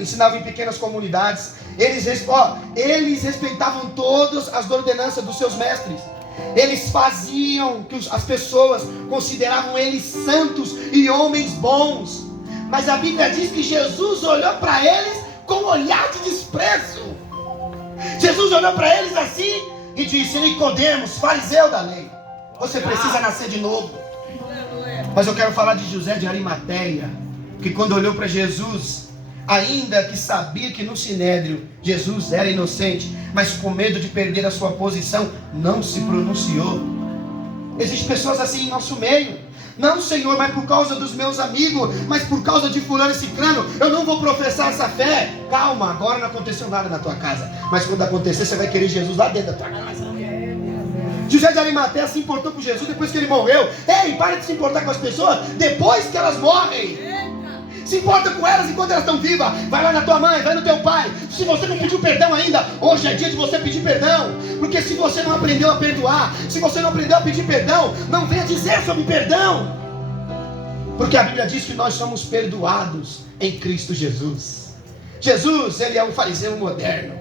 ensinavam em pequenas comunidades, eles respeitavam todas as ordenanças dos seus mestres. Eles faziam que as pessoas consideravam eles santos e homens bons. Mas a Bíblia diz que Jesus olhou para eles com um olhar de desprezo. Jesus olhou para eles assim e disse: Nicodemos, fariseu da lei, você precisa nascer de novo. Mas eu quero falar de José de Arimateia, que quando olhou para Jesus, ainda que sabia que no sinédrio Jesus era inocente, mas com medo de perder a sua posição, não se pronunciou. Existem pessoas assim em nosso meio. Não, Senhor, mas por causa dos meus amigos, mas por causa de fulano e ciclano, eu não vou professar essa fé. Calma, agora não aconteceu nada na tua casa, mas quando acontecer, você vai querer Jesus lá dentro da tua casa. José de Arimateia se importou com Jesus depois que ele morreu. Ei, para de se importar com as pessoas depois que elas morrem. Se importa com elas enquanto elas estão vivas. Vai lá na tua mãe, vai no teu pai. Se você não pediu perdão ainda, hoje é dia de você pedir perdão. Porque se você não aprendeu a perdoar, se você não aprendeu a pedir perdão, não venha dizer sobre perdão. Porque a Bíblia diz que nós somos perdoados em Cristo Jesus. Jesus, ele é um fariseu moderno.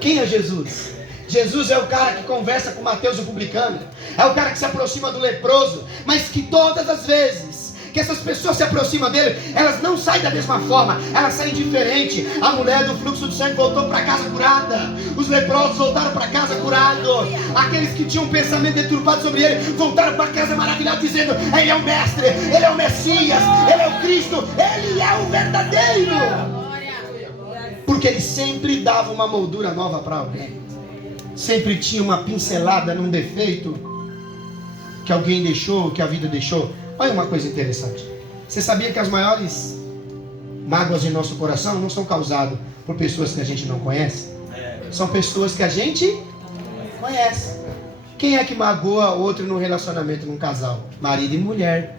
Quem é Jesus? Jesus é o cara que conversa com Mateus o publicano. É o cara que se aproxima do leproso. Mas que todas as vezes que essas pessoas se aproximam dele, elas não saem da mesma forma, elas saem diferente. A mulher do fluxo de sangue voltou para casa curada. Os leprosos voltaram para casa curados. Aqueles que tinham um pensamento deturpado sobre ele voltaram para casa maravilhados, dizendo: ele é o mestre, ele é o Messias, ele é o Cristo, ele é o verdadeiro. Porque ele sempre dava uma moldura nova para alguém. Sempre tinha uma pincelada num defeito que alguém deixou, que a vida deixou. Olha uma coisa interessante. Você sabia que as maiores mágoas de nosso coração não são causadas por pessoas que a gente não conhece? São pessoas que a gente conhece. Quem é que magoa outro no relacionamento, num casal? Marido e mulher.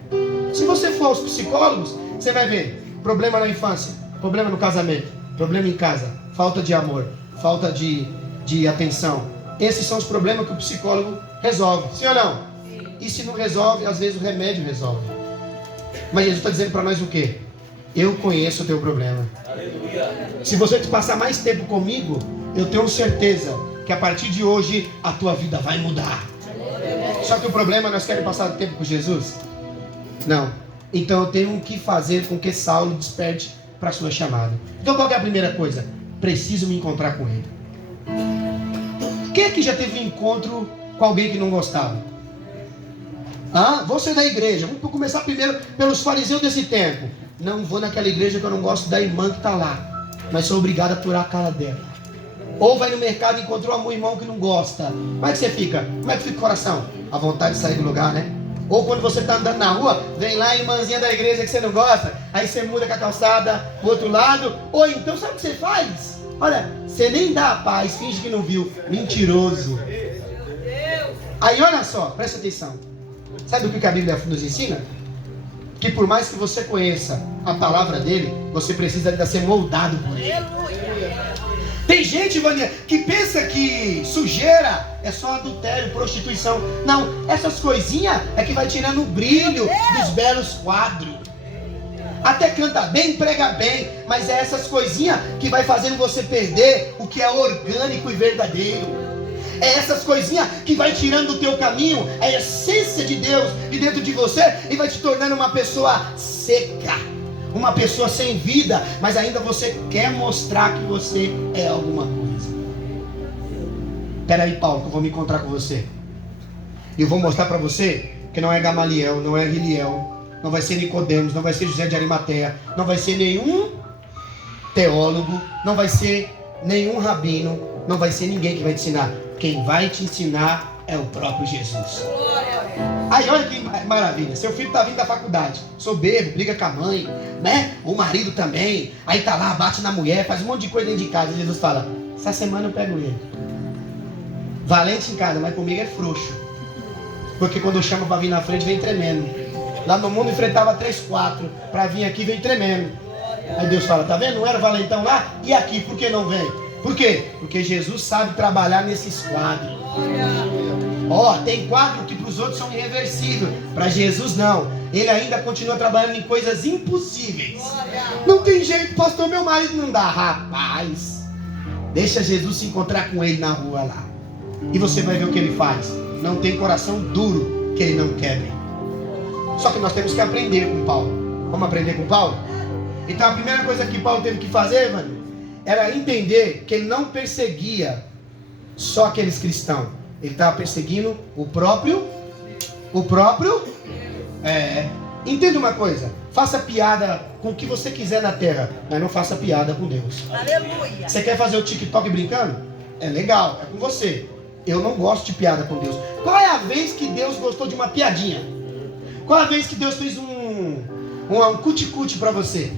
Se você for aos psicólogos, você vai ver problema na infância, problema no casamento, problema em casa, falta de amor, falta de atenção. Esses são os problemas que o psicólogo resolve. Sim ou não? E se não resolve, às vezes o remédio resolve. Mas Jesus está dizendo para nós o quê? Eu conheço o teu problema. Aleluia. Se você passar mais tempo comigo, eu tenho certeza que a partir de hoje a tua vida vai mudar. Aleluia. Só que o problema, nós queremos passar tempo com Jesus? Não. Então eu tenho que fazer com que Saulo desperte para a sua chamada. Então qual que é a primeira coisa? Preciso me encontrar com ele. Quem é que já teve um encontro com alguém que não gostava? Vou ser da igreja. Vamos começar primeiro pelos fariseus desse tempo. Não vou naquela igreja que eu não gosto da irmã que está lá, mas sou obrigado a aturar a cara dela. Ou vai no mercado e encontrou um irmão que não gosta. Como é que você fica? Como é que fica o coração? A vontade de sair do lugar, né? Ou quando você está andando na rua, vem lá a irmãzinha da igreja que você não gosta, aí você muda com a calçada pro outro lado. Ou então, sabe o que você faz? Olha, você nem dá a paz, finge que não viu. Mentiroso. Aí olha só, presta atenção. Sabe o que a Bíblia nos ensina? Que por mais que você conheça a palavra dele, você precisa ainda ser moldado por ele. Tem gente, Vânia, que pensa que sujeira é só adultério, prostituição. Não, essas coisinhas é que vai tirando o brilho dos belos quadros. Até canta bem, prega bem, mas é essas coisinhas que vai fazendo você perder o que é orgânico e verdadeiro. É essas coisinhas que vai tirando do teu caminho a essência de Deus de dentro de você e vai te tornando uma pessoa seca, uma pessoa sem vida, mas ainda você quer mostrar que você é alguma coisa. Espera aí, Paulo, que eu vou me encontrar com você. E eu vou mostrar para você que não é Gamaliel, não é Giliel, não vai ser Nicodemos, não vai ser José de Arimateia, não vai ser nenhum teólogo, não vai ser nenhum rabino, não vai ser ninguém que vai te ensinar. Quem vai te ensinar é o próprio Jesus. Aí olha que maravilha. Seu filho está vindo da faculdade, soberbo, briga com a mãe, né? O marido também. Aí tá lá, bate na mulher, faz um monte de coisa dentro de casa. Jesus fala: essa semana eu pego ele. Valente em casa, mas comigo é frouxo. Porque quando eu chamo para vir na frente, vem tremendo. Lá no mundo enfrentava 3, 4. Para vir aqui, vem tremendo. Aí Deus fala: tá vendo? Não era valentão lá? E aqui, por que não vem? Por quê? Porque Jesus sabe trabalhar nesses quadros. Tem quadro que para os outros são irreversíveis. Para Jesus não. Ele ainda continua trabalhando em coisas impossíveis. Não tem jeito, pastor, meu marido não dá. Rapaz, deixa Jesus se encontrar com ele na rua lá. E você vai ver o que ele faz. Não tem coração duro que ele não quebre. Só que nós temos que aprender com Paulo. Vamos aprender com Paulo? Então a primeira coisa que Paulo teve que fazer, mano, era entender que ele não perseguia só aqueles cristãos. Ele estava perseguindo o próprio. Entenda uma coisa. Faça piada com o que você quiser na terra, mas não faça piada com Deus. Aleluia. Você quer fazer o TikTok brincando? É legal, é com você. Eu não gosto de piada com Deus. Qual é a vez que Deus gostou de uma piadinha? Qual é a vez que Deus fez um cuti-cuti para você?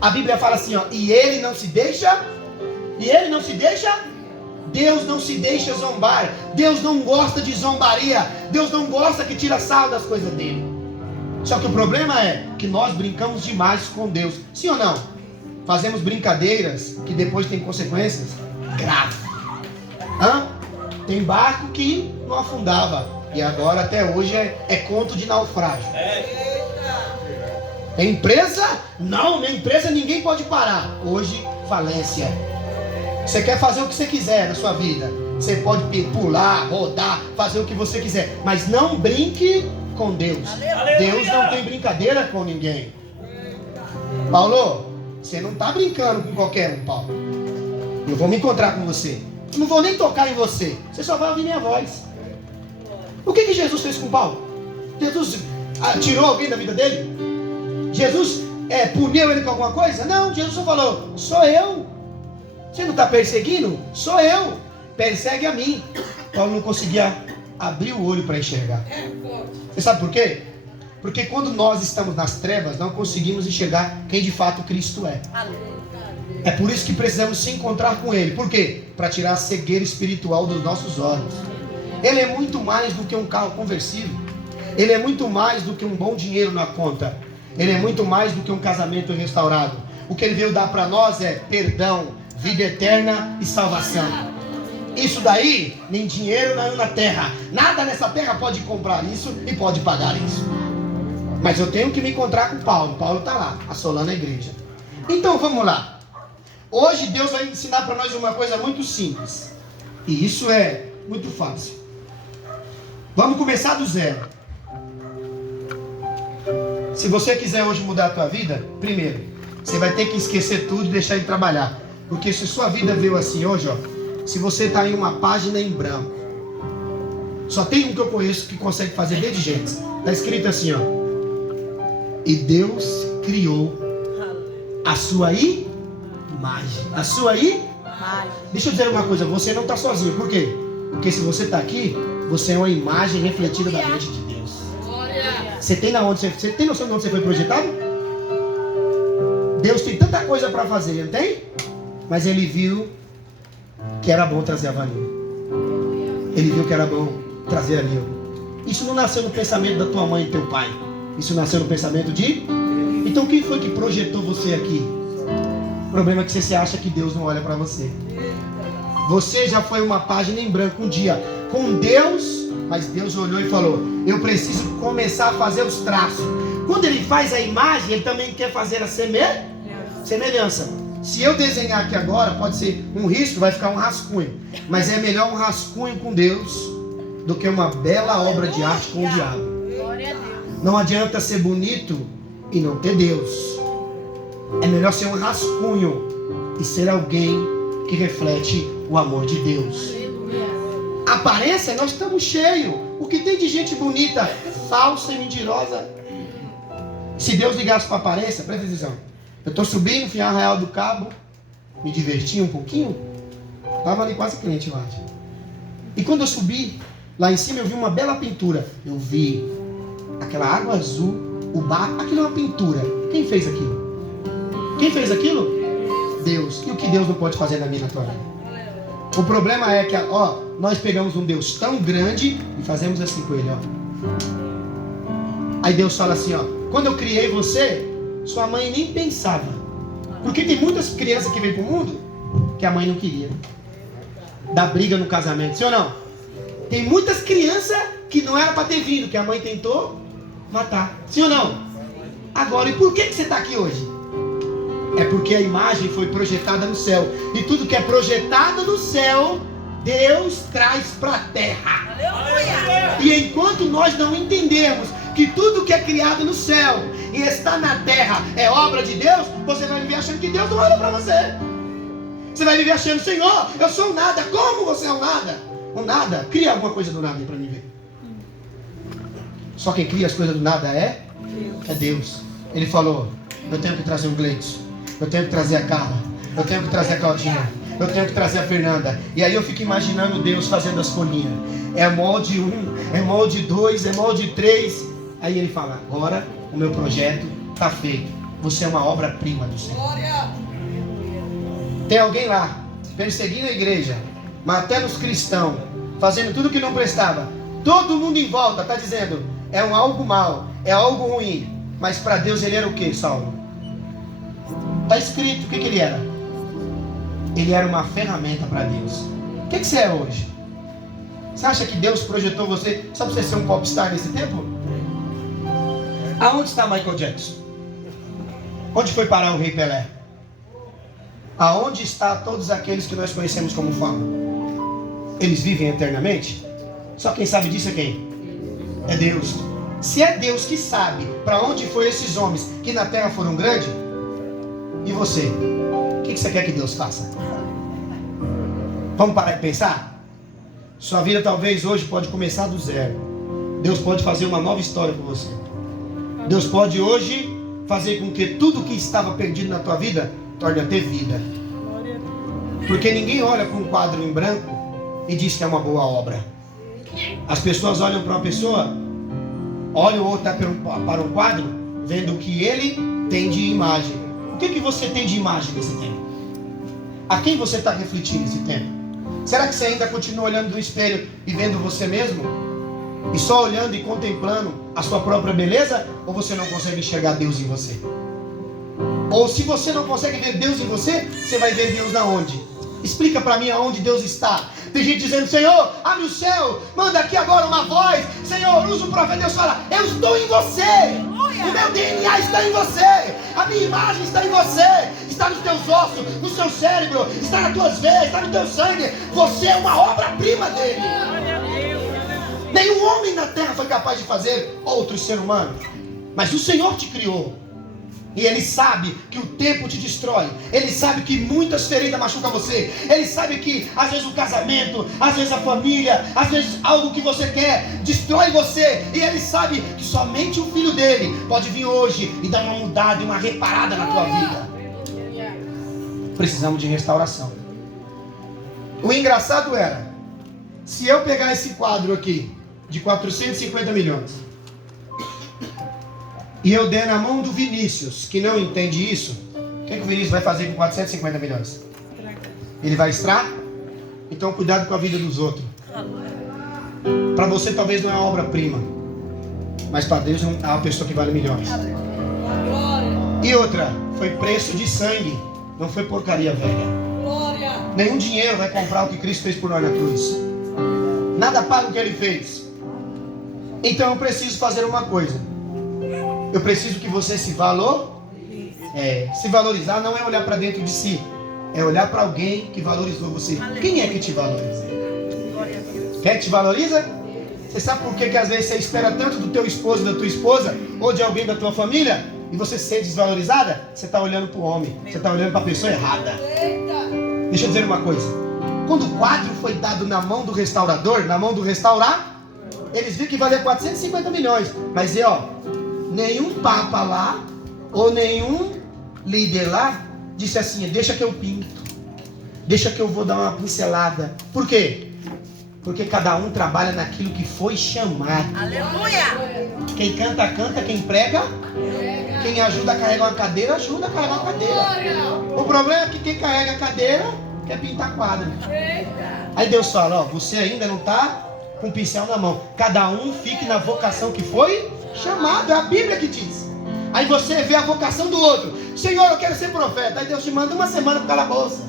A Bíblia fala assim, ó, e ele não se deixa, Deus não se deixa zombar. Deus não gosta de zombaria. Deus não gosta que tira sarro das coisas dele. Só que o problema é que nós brincamos demais com Deus. Sim ou não? Fazemos brincadeiras que depois tem consequências graves. Tem barco que não afundava e agora até hoje é conto de naufrágio. É empresa? Não, minha empresa ninguém pode parar. Hoje, falência. Você quer fazer o que você quiser na sua vida. Você pode pular, rodar, fazer o que você quiser. Mas não brinque com Deus. Deus não tem brincadeira com ninguém. Paulo, você não está brincando com qualquer um, Paulo. Eu vou me encontrar com você. Eu não vou nem tocar em você. Você só vai ouvir minha voz. O que Jesus fez com Paulo? Jesus tirou alguém da vida dele? Jesus puniu ele com alguma coisa? Não, Jesus só falou, sou eu. Você não está perseguindo? Sou eu. Persegue a mim. Paulo não conseguia abrir o olho para enxergar. Você sabe por quê? Porque quando nós estamos nas trevas, não conseguimos enxergar quem de fato Cristo é. É por isso que precisamos se encontrar com Ele. Por quê? Para tirar a cegueira espiritual dos nossos olhos. Ele é muito mais do que um carro conversível. Ele é muito mais do que um bom dinheiro na conta. Ele é muito mais do que um casamento restaurado. O que Ele veio dar para nós é perdão, vida eterna e salvação. Isso daí, nem dinheiro nem na terra. Nada nessa terra pode comprar isso e pode pagar isso. Mas eu tenho que me encontrar com Paulo. Paulo está lá, assolando a igreja. Então vamos lá. Hoje Deus vai ensinar para nós uma coisa muito simples. E isso é muito fácil. Vamos começar do zero. Se você quiser hoje mudar a tua vida, primeiro, você vai ter que esquecer tudo e deixar ele trabalhar. Porque se sua vida veio assim hoje, ó, se você está em uma página em branco, só tem um que eu conheço que consegue fazer desde Gênesis. Está escrito assim, ó. E Deus criou a sua imagem. A sua imagem. Deixa eu dizer uma coisa, você não está sozinho. Por quê? Porque se você está aqui, você é uma imagem refletida da mente de Deus. Você tem noção de onde você foi projetado? Deus tem tanta coisa para fazer, não tem? Mas Ele viu que era bom trazer a varinha. Ele viu que era bom trazer a Nil. Isso não nasceu no pensamento da tua mãe e teu pai. Isso nasceu no pensamento de... Então quem foi que projetou você aqui? O problema é que você acha que Deus não olha para você. Você já foi uma página em branco um dia com Deus, mas Deus olhou e falou, eu preciso começar a fazer os traços. Quando Ele faz a imagem, Ele também quer fazer a semelhança. Se eu desenhar aqui agora, pode ser um risco, vai ficar um rascunho. Mas é melhor um rascunho com Deus do que uma bela obra de arte com o diabo. Não adianta ser bonito e não ter Deus. É melhor ser um rascunho e ser alguém que reflete o amor de Deus. Aparência, nós estamos cheios. O que tem de gente bonita, falsa e mentirosa. Se Deus ligasse para a aparência, presta atenção. Eu estou subindo, fui em Arraial do Cabo, me diverti um pouquinho. Estava ali quase crente, eu acho. E quando eu subi, lá em cima eu vi uma bela pintura. Eu vi aquela água azul, o barco, aquilo é uma pintura. Quem fez aquilo? Quem fez aquilo? Deus. E o que Deus não pode fazer na minha e na tua vida? O problema é que, nós pegamos um Deus tão grande e fazemos assim com Ele, Aí Deus fala assim, quando eu criei você, sua mãe nem pensava. Porque tem muitas crianças que vêm para o mundo que a mãe não queria. Dá briga no casamento, sim ou não? Tem muitas crianças que não era para ter vindo, que a mãe tentou matar, sim ou não? Agora, e por que você está aqui hoje? É porque a imagem foi projetada no céu. E tudo que é projetado no céu, Deus traz para a terra. E enquanto nós não entendermos que tudo que é criado no céu e está na terra é obra de Deus, você vai viver achando que Deus não olha para você. Você vai viver achando, Senhor, eu sou um nada. Como você é um nada? Um nada? Cria alguma coisa do nada aí para mim ver. Só quem cria as coisas do nada é Deus. Ele falou, eu tenho que trazer o Gleidson, eu tenho que trazer a Carla, eu tenho que trazer a Claudinha, eu tenho que trazer a Fernanda. E aí eu fico imaginando Deus fazendo as folhinhas. É molde 1, é molde 2, é molde 3. Aí ele fala, agora o meu projeto está feito. Você é uma obra-prima do Senhor. Tem alguém lá, perseguindo a igreja, matando os cristãos, fazendo tudo que não prestava. Todo mundo em volta está dizendo, é um algo mal, é algo ruim. Mas para Deus ele era o que, Saulo? Está escrito, o que ele era? Ele era uma ferramenta para Deus. O que você é hoje? Você acha que Deus projetou você só para você ser um popstar nesse tempo? Aonde está Michael Jackson? Onde foi parar o Rei Pelé? Aonde está todos aqueles que nós conhecemos como fama? Eles vivem eternamente? Só quem sabe disso é quem? É Deus. Se é Deus que sabe para onde foi esses homens que na terra foram grandes, e você? O que você quer que Deus faça? Vamos parar de pensar? Sua vida talvez hoje pode começar do zero. Deus pode fazer uma nova história com você. Deus pode hoje fazer com que tudo que estava perdido na tua vida torne a ter vida. Porque ninguém olha para um quadro em branco e diz que é uma boa obra. As pessoas olham para uma pessoa, olham ou até para um quadro, vendo o que ele tem de imagem. O que você tem de imagem nesse tempo? A quem você está refletindo nesse tempo? Será que você ainda continua olhando no espelho e vendo você mesmo? E só olhando e contemplando a sua própria beleza? Ou você não consegue enxergar Deus em você? Ou se você não consegue ver Deus em você, você vai ver Deus na onde? Explica para mim aonde Deus está. Tem gente dizendo, Senhor, abre o céu, manda aqui agora uma voz. Senhor, usa o profeta. Deus fala, eu estou em você. O meu DNA está em você. A minha imagem está em você. Está nos teus ossos, no seu cérebro, está nas tuas veias, está no teu sangue. Você é uma obra-prima dele. Nenhum homem na terra foi capaz de fazer outro ser humano. Mas o Senhor te criou. E Ele sabe que o tempo te destrói. Ele sabe que muitas feridas machucam você. Ele sabe que às vezes o casamento, às vezes a família, às vezes algo que você quer destrói você. E Ele sabe que somente o Filho dele pode vir hoje e dar uma mudada e uma reparada na tua vida. Precisamos de restauração. O engraçado era, se eu pegar esse quadro aqui de 450 milhões e eu der na mão do Vinícius, que não entende isso, o que o Vinícius vai fazer com 450 milhões? Ele vai estragar? Então cuidado com a vida dos outros. Para você talvez não é uma obra-prima, mas para Deus é uma pessoa que vale milhões. E outra, foi preço de sangue, não foi porcaria velha. Nenhum dinheiro vai comprar o que Cristo fez por nós na cruz. Nada paga o que Ele fez. Então eu preciso fazer uma coisa. Eu preciso que você se valorize. Se valorizar não é olhar para dentro de si, é olhar para alguém que valorizou você. Quem é que te valoriza? Quem te valoriza? Você sabe por que às vezes você espera tanto do teu esposo, da tua esposa, ou de alguém da tua família, e você se sente desvalorizada? Você está olhando para o homem, você está olhando para a pessoa errada. Deixa eu dizer uma coisa. Quando o quadro foi dado na mão do restaurador, na mão do restaurar, eles viram que valia 450 milhões. Mas nenhum papa lá, ou nenhum líder lá, disse assim, deixa que eu pinto, deixa que eu vou dar uma pincelada. Por quê? Porque cada um trabalha naquilo que foi chamado. Aleluia! Quem canta, canta, quem prega, quem ajuda a carregar uma cadeira, ajuda a carregar uma cadeira. O problema é que quem carrega a cadeira quer pintar quadra. Aí Deus fala, você ainda não está com o pincel na mão. Cada um fique na vocação que foi chamado, é a Bíblia que diz. Aí você vê a vocação do outro. Senhor, eu quero ser profeta. Aí Deus te manda uma semana para o calabouço.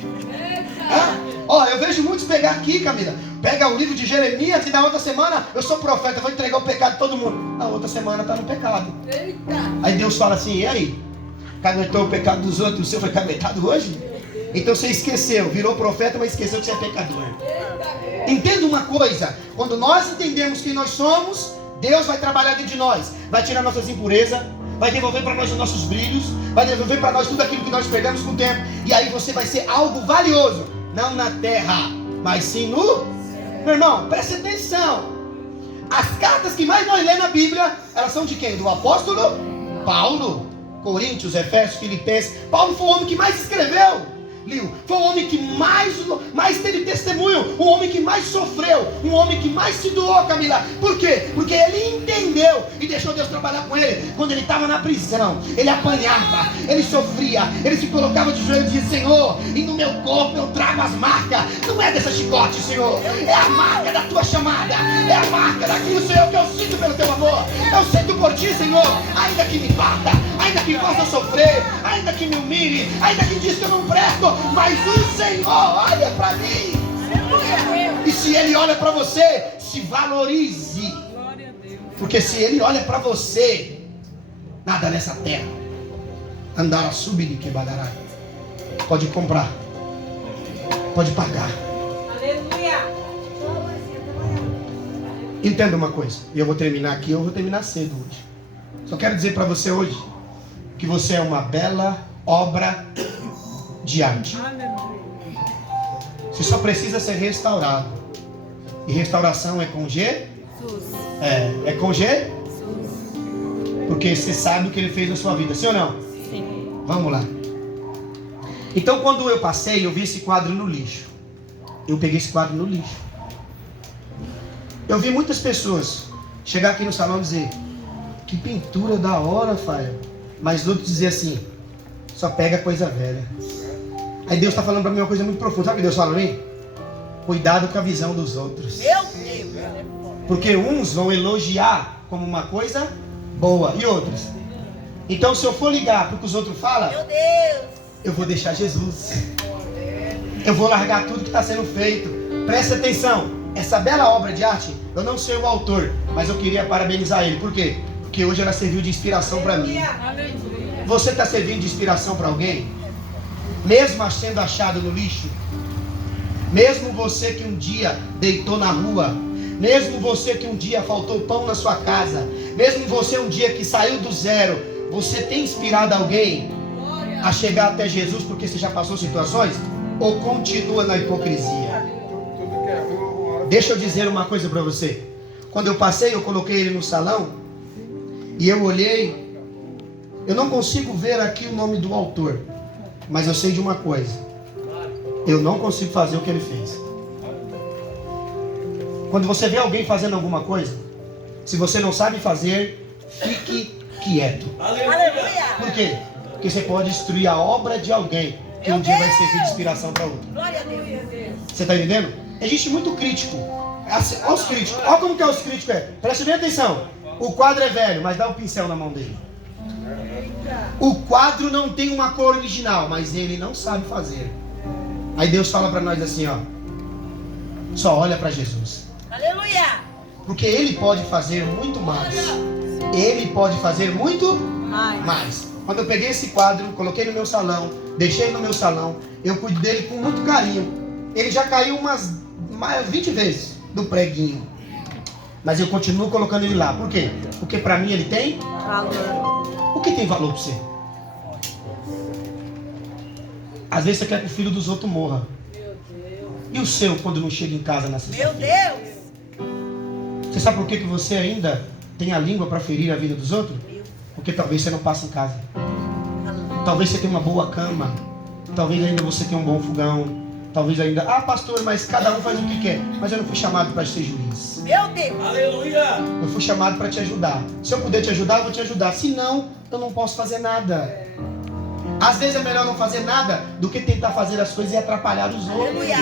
Eu vejo muitos pegar aqui, Camila. Pega o livro de Jeremias e na outra semana eu sou profeta, vou entregar o pecado de todo mundo. Na outra semana está no pecado. Aí Deus fala assim, e aí? Caguetou o pecado dos outros, o seu foi caguetado hoje? Então você esqueceu, virou profeta, mas esqueceu que você é pecador. Entenda uma coisa, quando nós entendemos quem nós somos, Deus vai trabalhar dentro de nós, vai tirar nossas impurezas, vai devolver para nós os nossos brilhos, vai devolver para nós tudo aquilo que nós perdemos com o tempo. E aí você vai ser algo valioso, não na terra, mas sim no... Meu irmão, preste atenção. As cartas que mais nós lemos na Bíblia, elas são de quem? Do apóstolo Paulo. Coríntios, Efésios, Filipenses. Paulo foi o homem que mais escreveu. Foi o homem que mais teve testemunho, o homem que mais sofreu, um homem que mais se doou, Camila. Por quê? Porque ele entendeu e deixou Deus trabalhar com ele. Quando ele estava na prisão, ele apanhava, ele sofria, ele se colocava de joelhos e dizia: Senhor, e no meu corpo eu trago as marcas. Não é dessa chicote, Senhor, é a marca da tua chamada, é a marca daquilo, Senhor, que eu sinto pelo teu amor. Eu sinto por ti, Senhor, ainda que me bata, ainda que faça sofrer, ainda que me humilhe, ainda que diz que eu não presto, mas o Senhor olha para mim. E se Ele olha para você, se valorize. Porque se Ele olha para você, nada nessa terra andará subir que badará. Pode comprar, pode pagar. Aleluia. Entenda uma coisa, e eu vou terminar aqui, eu vou terminar cedo hoje. Só quero dizer para você hoje que você é uma bela obra de arte. Você só precisa ser restaurado. E restauração é com G? É com G? Porque você sabe o que Ele fez na sua vida, sim ou não? Sim. Vamos lá. Então quando eu passei, eu vi esse quadro no lixo. Eu peguei esse quadro no lixo. Eu vi muitas pessoas chegar aqui no salão e dizer: que pintura da hora, Fael. Mas outros dizer assim: só pega coisa velha. Aí Deus está falando para mim uma coisa muito profunda. Sabe o que Deus fala para mim? Cuidado com a visão dos outros. Meu Deus. Porque uns vão elogiar como uma coisa boa e outros. Então se eu for ligar para o que os outros falam, meu Deus, eu vou deixar Jesus. Eu vou largar tudo que está sendo feito. Presta atenção. Essa bela obra de arte, eu não sei o autor, mas eu queria parabenizar ele. Por quê? Porque hoje ela serviu de inspiração para mim. Você está servindo de inspiração para alguém? Mesmo sendo achado no lixo? Mesmo você que um dia deitou na rua? Mesmo você que um dia faltou pão na sua casa? Mesmo você um dia que saiu do zero? Você tem inspirado alguém a chegar até Jesus porque você já passou situações? Ou continua na hipocrisia? Deixa eu dizer uma coisa para você. Quando eu passei, eu coloquei ele no salão e eu olhei. Eu não consigo ver aqui o nome do autor, mas eu sei de uma coisa: eu não consigo fazer o que ele fez. Quando você vê alguém fazendo alguma coisa, se você não sabe fazer, fique quieto. Aleluia. Por quê? Porque você pode destruir a obra de alguém que um dia vai servir de inspiração para outro. Você está entendendo? Existe muito crítico. Olha os críticos. Olha como que é os críticos. Preste bem atenção. O quadro é velho, mas dá o pincel na mão dele. O quadro não tem uma cor original, mas ele não sabe fazer. Aí Deus fala para nós assim, ó: só olha para Jesus. Aleluia! Porque Ele pode fazer muito mais. Ele pode fazer muito mais. Quando eu peguei esse quadro, coloquei no meu salão, deixei no meu salão, eu cuido dele com muito carinho. Ele já caiu umas 20 vezes do preguinho, mas eu continuo colocando ele lá. Por quê? Porque para mim ele tem valor. O que tem valor para você? Às vezes você quer que o filho dos outros morra. Meu Deus. E o seu quando não chega em casa na sexta-feira? Meu Deus! Você sabe por que você ainda tem a língua para ferir a vida dos outros? Porque talvez você não passe em casa. Talvez você tenha uma boa cama. Talvez ainda você tenha um bom fogão. Talvez ainda, pastor, mas cada um faz o que quer. Mas eu não fui chamado para ser juiz. Meu Deus! Aleluia! Eu fui chamado para te ajudar. Se eu puder te ajudar, eu vou te ajudar. Se não, eu não posso fazer nada. Às vezes é melhor não fazer nada do que tentar fazer as coisas e atrapalhar os outros. Aleluia!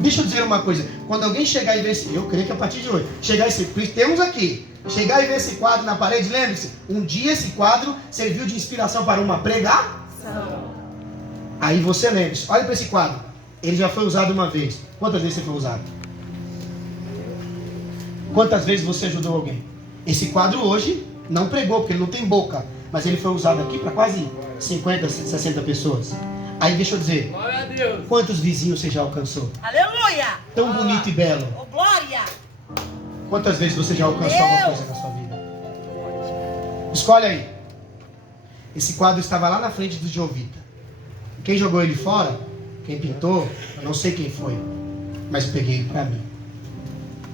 Deixa eu dizer uma coisa. Quando alguém chegar e ver esse... Eu creio que a partir de hoje. Chegar esse... Temos aqui. Chegar e ver esse quadro na parede. Lembre-se. Um dia esse quadro serviu de inspiração para uma pregação. Aí você lembre-se, olha para esse quadro. Ele já foi usado uma vez. Quantas vezes ele foi usado? Quantas vezes você ajudou alguém? Esse quadro hoje não pregou, porque ele não tem boca. Mas ele foi usado aqui para quase 50, 60 pessoas. Aí deixa eu dizer, glória a Deus. Quantos vizinhos você já alcançou? Aleluia! Tão bonito e belo. Oh, glória! Quantas vezes você já alcançou alguma coisa na sua vida? Escolhe aí. Esse quadro estava lá na frente do Jovita. Quem jogou ele fora, quem pintou, eu não sei quem foi, mas peguei ele para mim.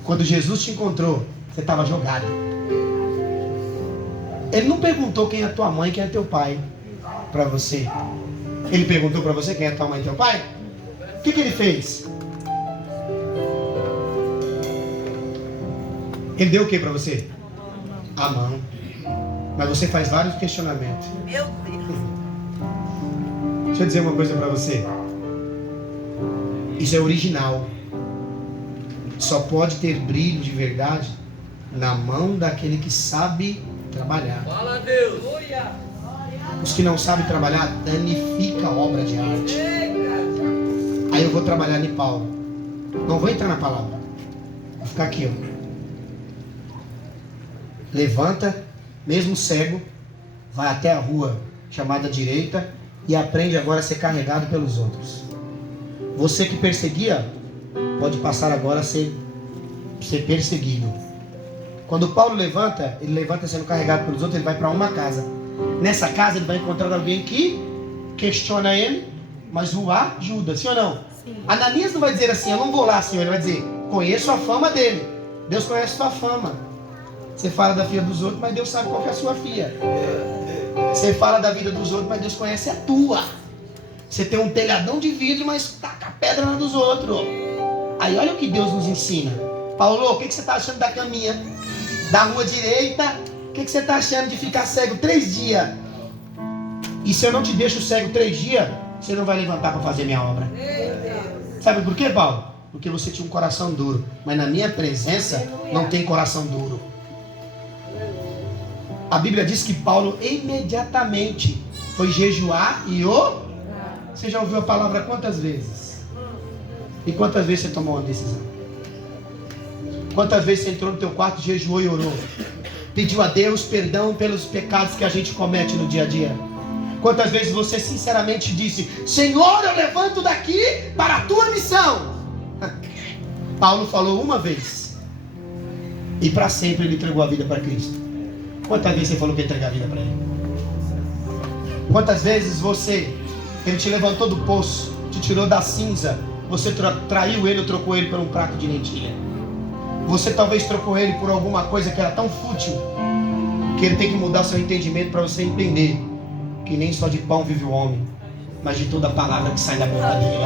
Quando Jesus te encontrou, você estava jogado. Ele não perguntou quem é tua mãe, quem é teu pai para você. Ele perguntou para você quem é tua mãe e teu pai? O que ele fez? Ele deu o que para você? A mão. Mas você faz vários questionamentos. Meu Deus. Deixa eu dizer uma coisa para você. Isso é original. Só pode ter brilho de verdade na mão daquele que sabe trabalhar. Fala a Deus. Os que não sabem trabalhar, danifica a obra de arte. Aí eu vou trabalhar em Paulo. Não vou entrar na palavra. Vou ficar aqui, ó. Levanta, mesmo cego, vai até a rua chamada direita e aprende agora a ser carregado pelos outros. Você que perseguia, pode passar agora a ser perseguido. Quando Paulo levanta, ele levanta sendo carregado pelos outros, ele vai para uma casa. Nessa casa ele vai encontrar alguém que questiona ele, mas o ajuda, sim ou não? Sim. Ananias não vai dizer assim, eu não vou lá, Senhor. Ele vai dizer, conheço a fama dele. Deus conhece sua fama. Você fala da filha dos outros, mas Deus sabe qual que é a sua filha. Você fala da vida dos outros, mas Deus conhece a tua. Você tem um telhadão de vidro, mas taca pedra na dos outros. Aí olha o que Deus nos ensina. Paulo, o que você está achando da caminha? Da rua direita? O que você está achando de ficar cego 3 dias? E se eu não te deixo cego 3 dias, você não vai levantar para fazer minha obra. Sabe por quê, Paulo? Porque você tinha um coração duro. Mas na minha presença não tem coração duro. A Bíblia diz que Paulo imediatamente foi jejuar e orar. Você já ouviu a palavra quantas vezes? E quantas vezes você tomou uma decisão? Quantas vezes você entrou no teu quarto, jejuou e orou? Pediu a Deus perdão pelos pecados que a gente comete no dia a dia? Quantas vezes você sinceramente disse, Senhor, eu levanto daqui para a tua missão? Paulo falou uma vez. E para sempre ele entregou a vida para Cristo. Quantas vezes você falou que ia entregar a vida para ele? Quantas vezes ele te levantou do poço, te tirou da cinza, você traiu ele ou trocou ele por um prato de lentilha? Você talvez trocou ele por alguma coisa que era tão fútil, que ele tem que mudar seu entendimento para você entender que nem só de pão vive o homem, mas de toda a palavra que sai da boca dele.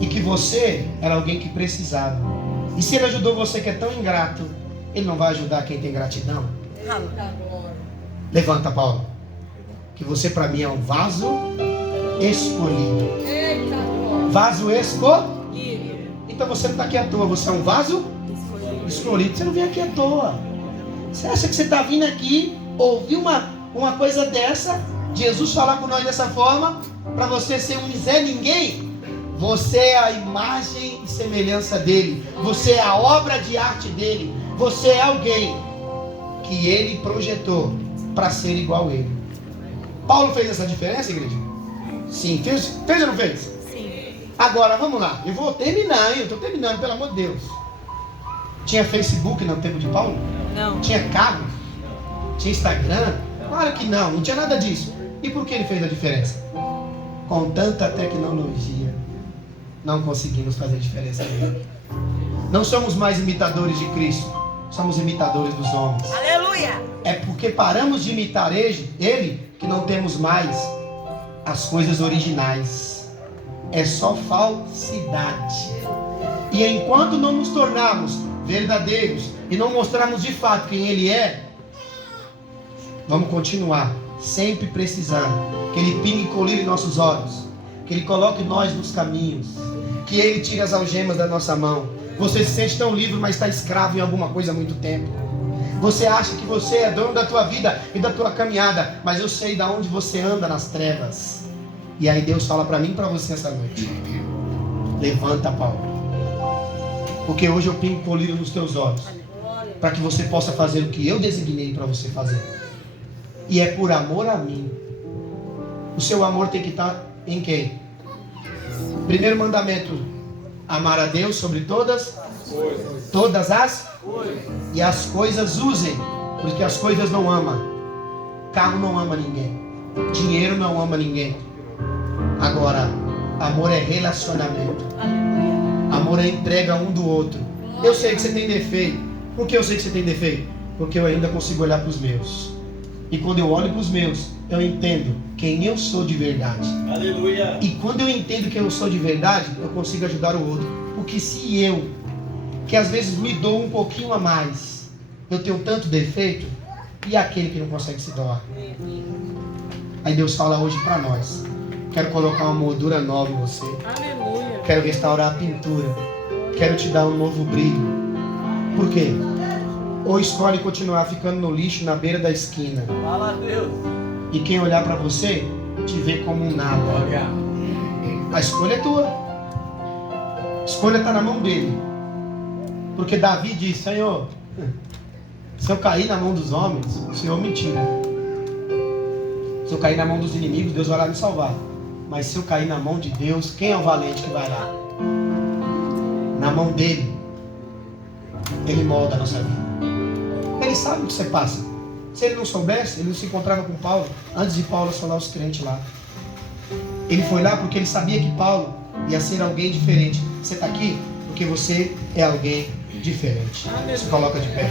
E que você era alguém que precisava. E se ele ajudou você que é tão ingrato, ele não vai ajudar quem tem gratidão? Levanta, Paulo. Que você para mim é um vaso escolhido. Vaso escolhido. Então você não está aqui à toa. Você é um vaso escolhido. Você não vem aqui à toa. Você acha que você está vindo aqui ouvir uma coisa dessa? Jesus falar com nós dessa forma para você ser um Zé Ninguém? Você é a imagem e semelhança dele. Você é a obra de arte dele. Você é alguém que ele projetou para ser igual a ele. Paulo fez essa diferença, igreja? Sim. Fez ou não fez? Sim. Agora, vamos lá. Eu vou terminar, hein? Eu estou terminando, pelo amor de Deus. Tinha Facebook no tempo de Paulo? Não. Tinha carro? Tinha Instagram? Claro que não. Não tinha nada disso. E por que ele fez a diferença? Com tanta tecnologia, não conseguimos fazer diferença nenhuma. Não somos mais imitadores de Cristo, somos imitadores dos homens. Aleluia! É porque paramos de imitar ele que não temos mais as coisas originais. É só falsidade. E enquanto não nos tornarmos verdadeiros e não mostrarmos de fato quem ele é, vamos continuar sempre precisando que ele pingue colírio em nossos olhos, que ele coloque nós nos caminhos, que ele tire as algemas da nossa mão. Você se sente tão livre, mas está escravo em alguma coisa há muito tempo. Você acha que você é dono da tua vida e da tua caminhada, mas eu sei de onde você anda nas trevas. E aí Deus fala para mim e para você essa noite: levanta, Paulo, porque hoje eu pingo colírio nos teus olhos, para que você possa fazer o que eu designei para você fazer. E é por amor a mim. O seu amor tem que estar em quem? Primeiro mandamento Amar a Deus sobre todas as e as coisas usem, porque as coisas não amam. Carro não ama ninguém, dinheiro não ama ninguém. Agora, amor é relacionamento. Amor é entrega um do outro. Eu sei que você tem defeito. Por que eu sei que você tem defeito? Porque eu ainda consigo olhar para os meus. E quando eu olho para os meus, eu entendo quem eu sou de verdade. Aleluia. E quando eu entendo quem eu sou de verdade, eu consigo ajudar o outro. Porque se eu, que às vezes me dou um pouquinho a mais, eu tenho tanto defeito, e aquele que não consegue se doar? Aí Deus fala hoje para nós: quero colocar uma moldura nova em você. Aleluia. Quero restaurar a pintura. Quero te dar um novo brilho. Por quê? Ou escolhe continuar ficando no lixo na beira da esquina. Fala a Deus. E quem olhar para você, te vê como um nada. A escolha é tua. A escolha está na mão dele. Porque Davi diz: Senhor, se eu cair na mão dos homens, o Senhor me tira. Se eu cair na mão dos inimigos, Deus vai lá me salvar. Mas se eu cair na mão de Deus, quem é o valente que vai lá? Na mão dele, ele molda a nossa vida. Ele sabe o que você passa. Se ele não soubesse, ele não se encontrava com Paulo antes de Paulo assolar os crentes lá. Ele foi lá porque ele sabia que Paulo ia ser alguém diferente. Você está aqui porque você é alguém diferente. Se coloca de pé.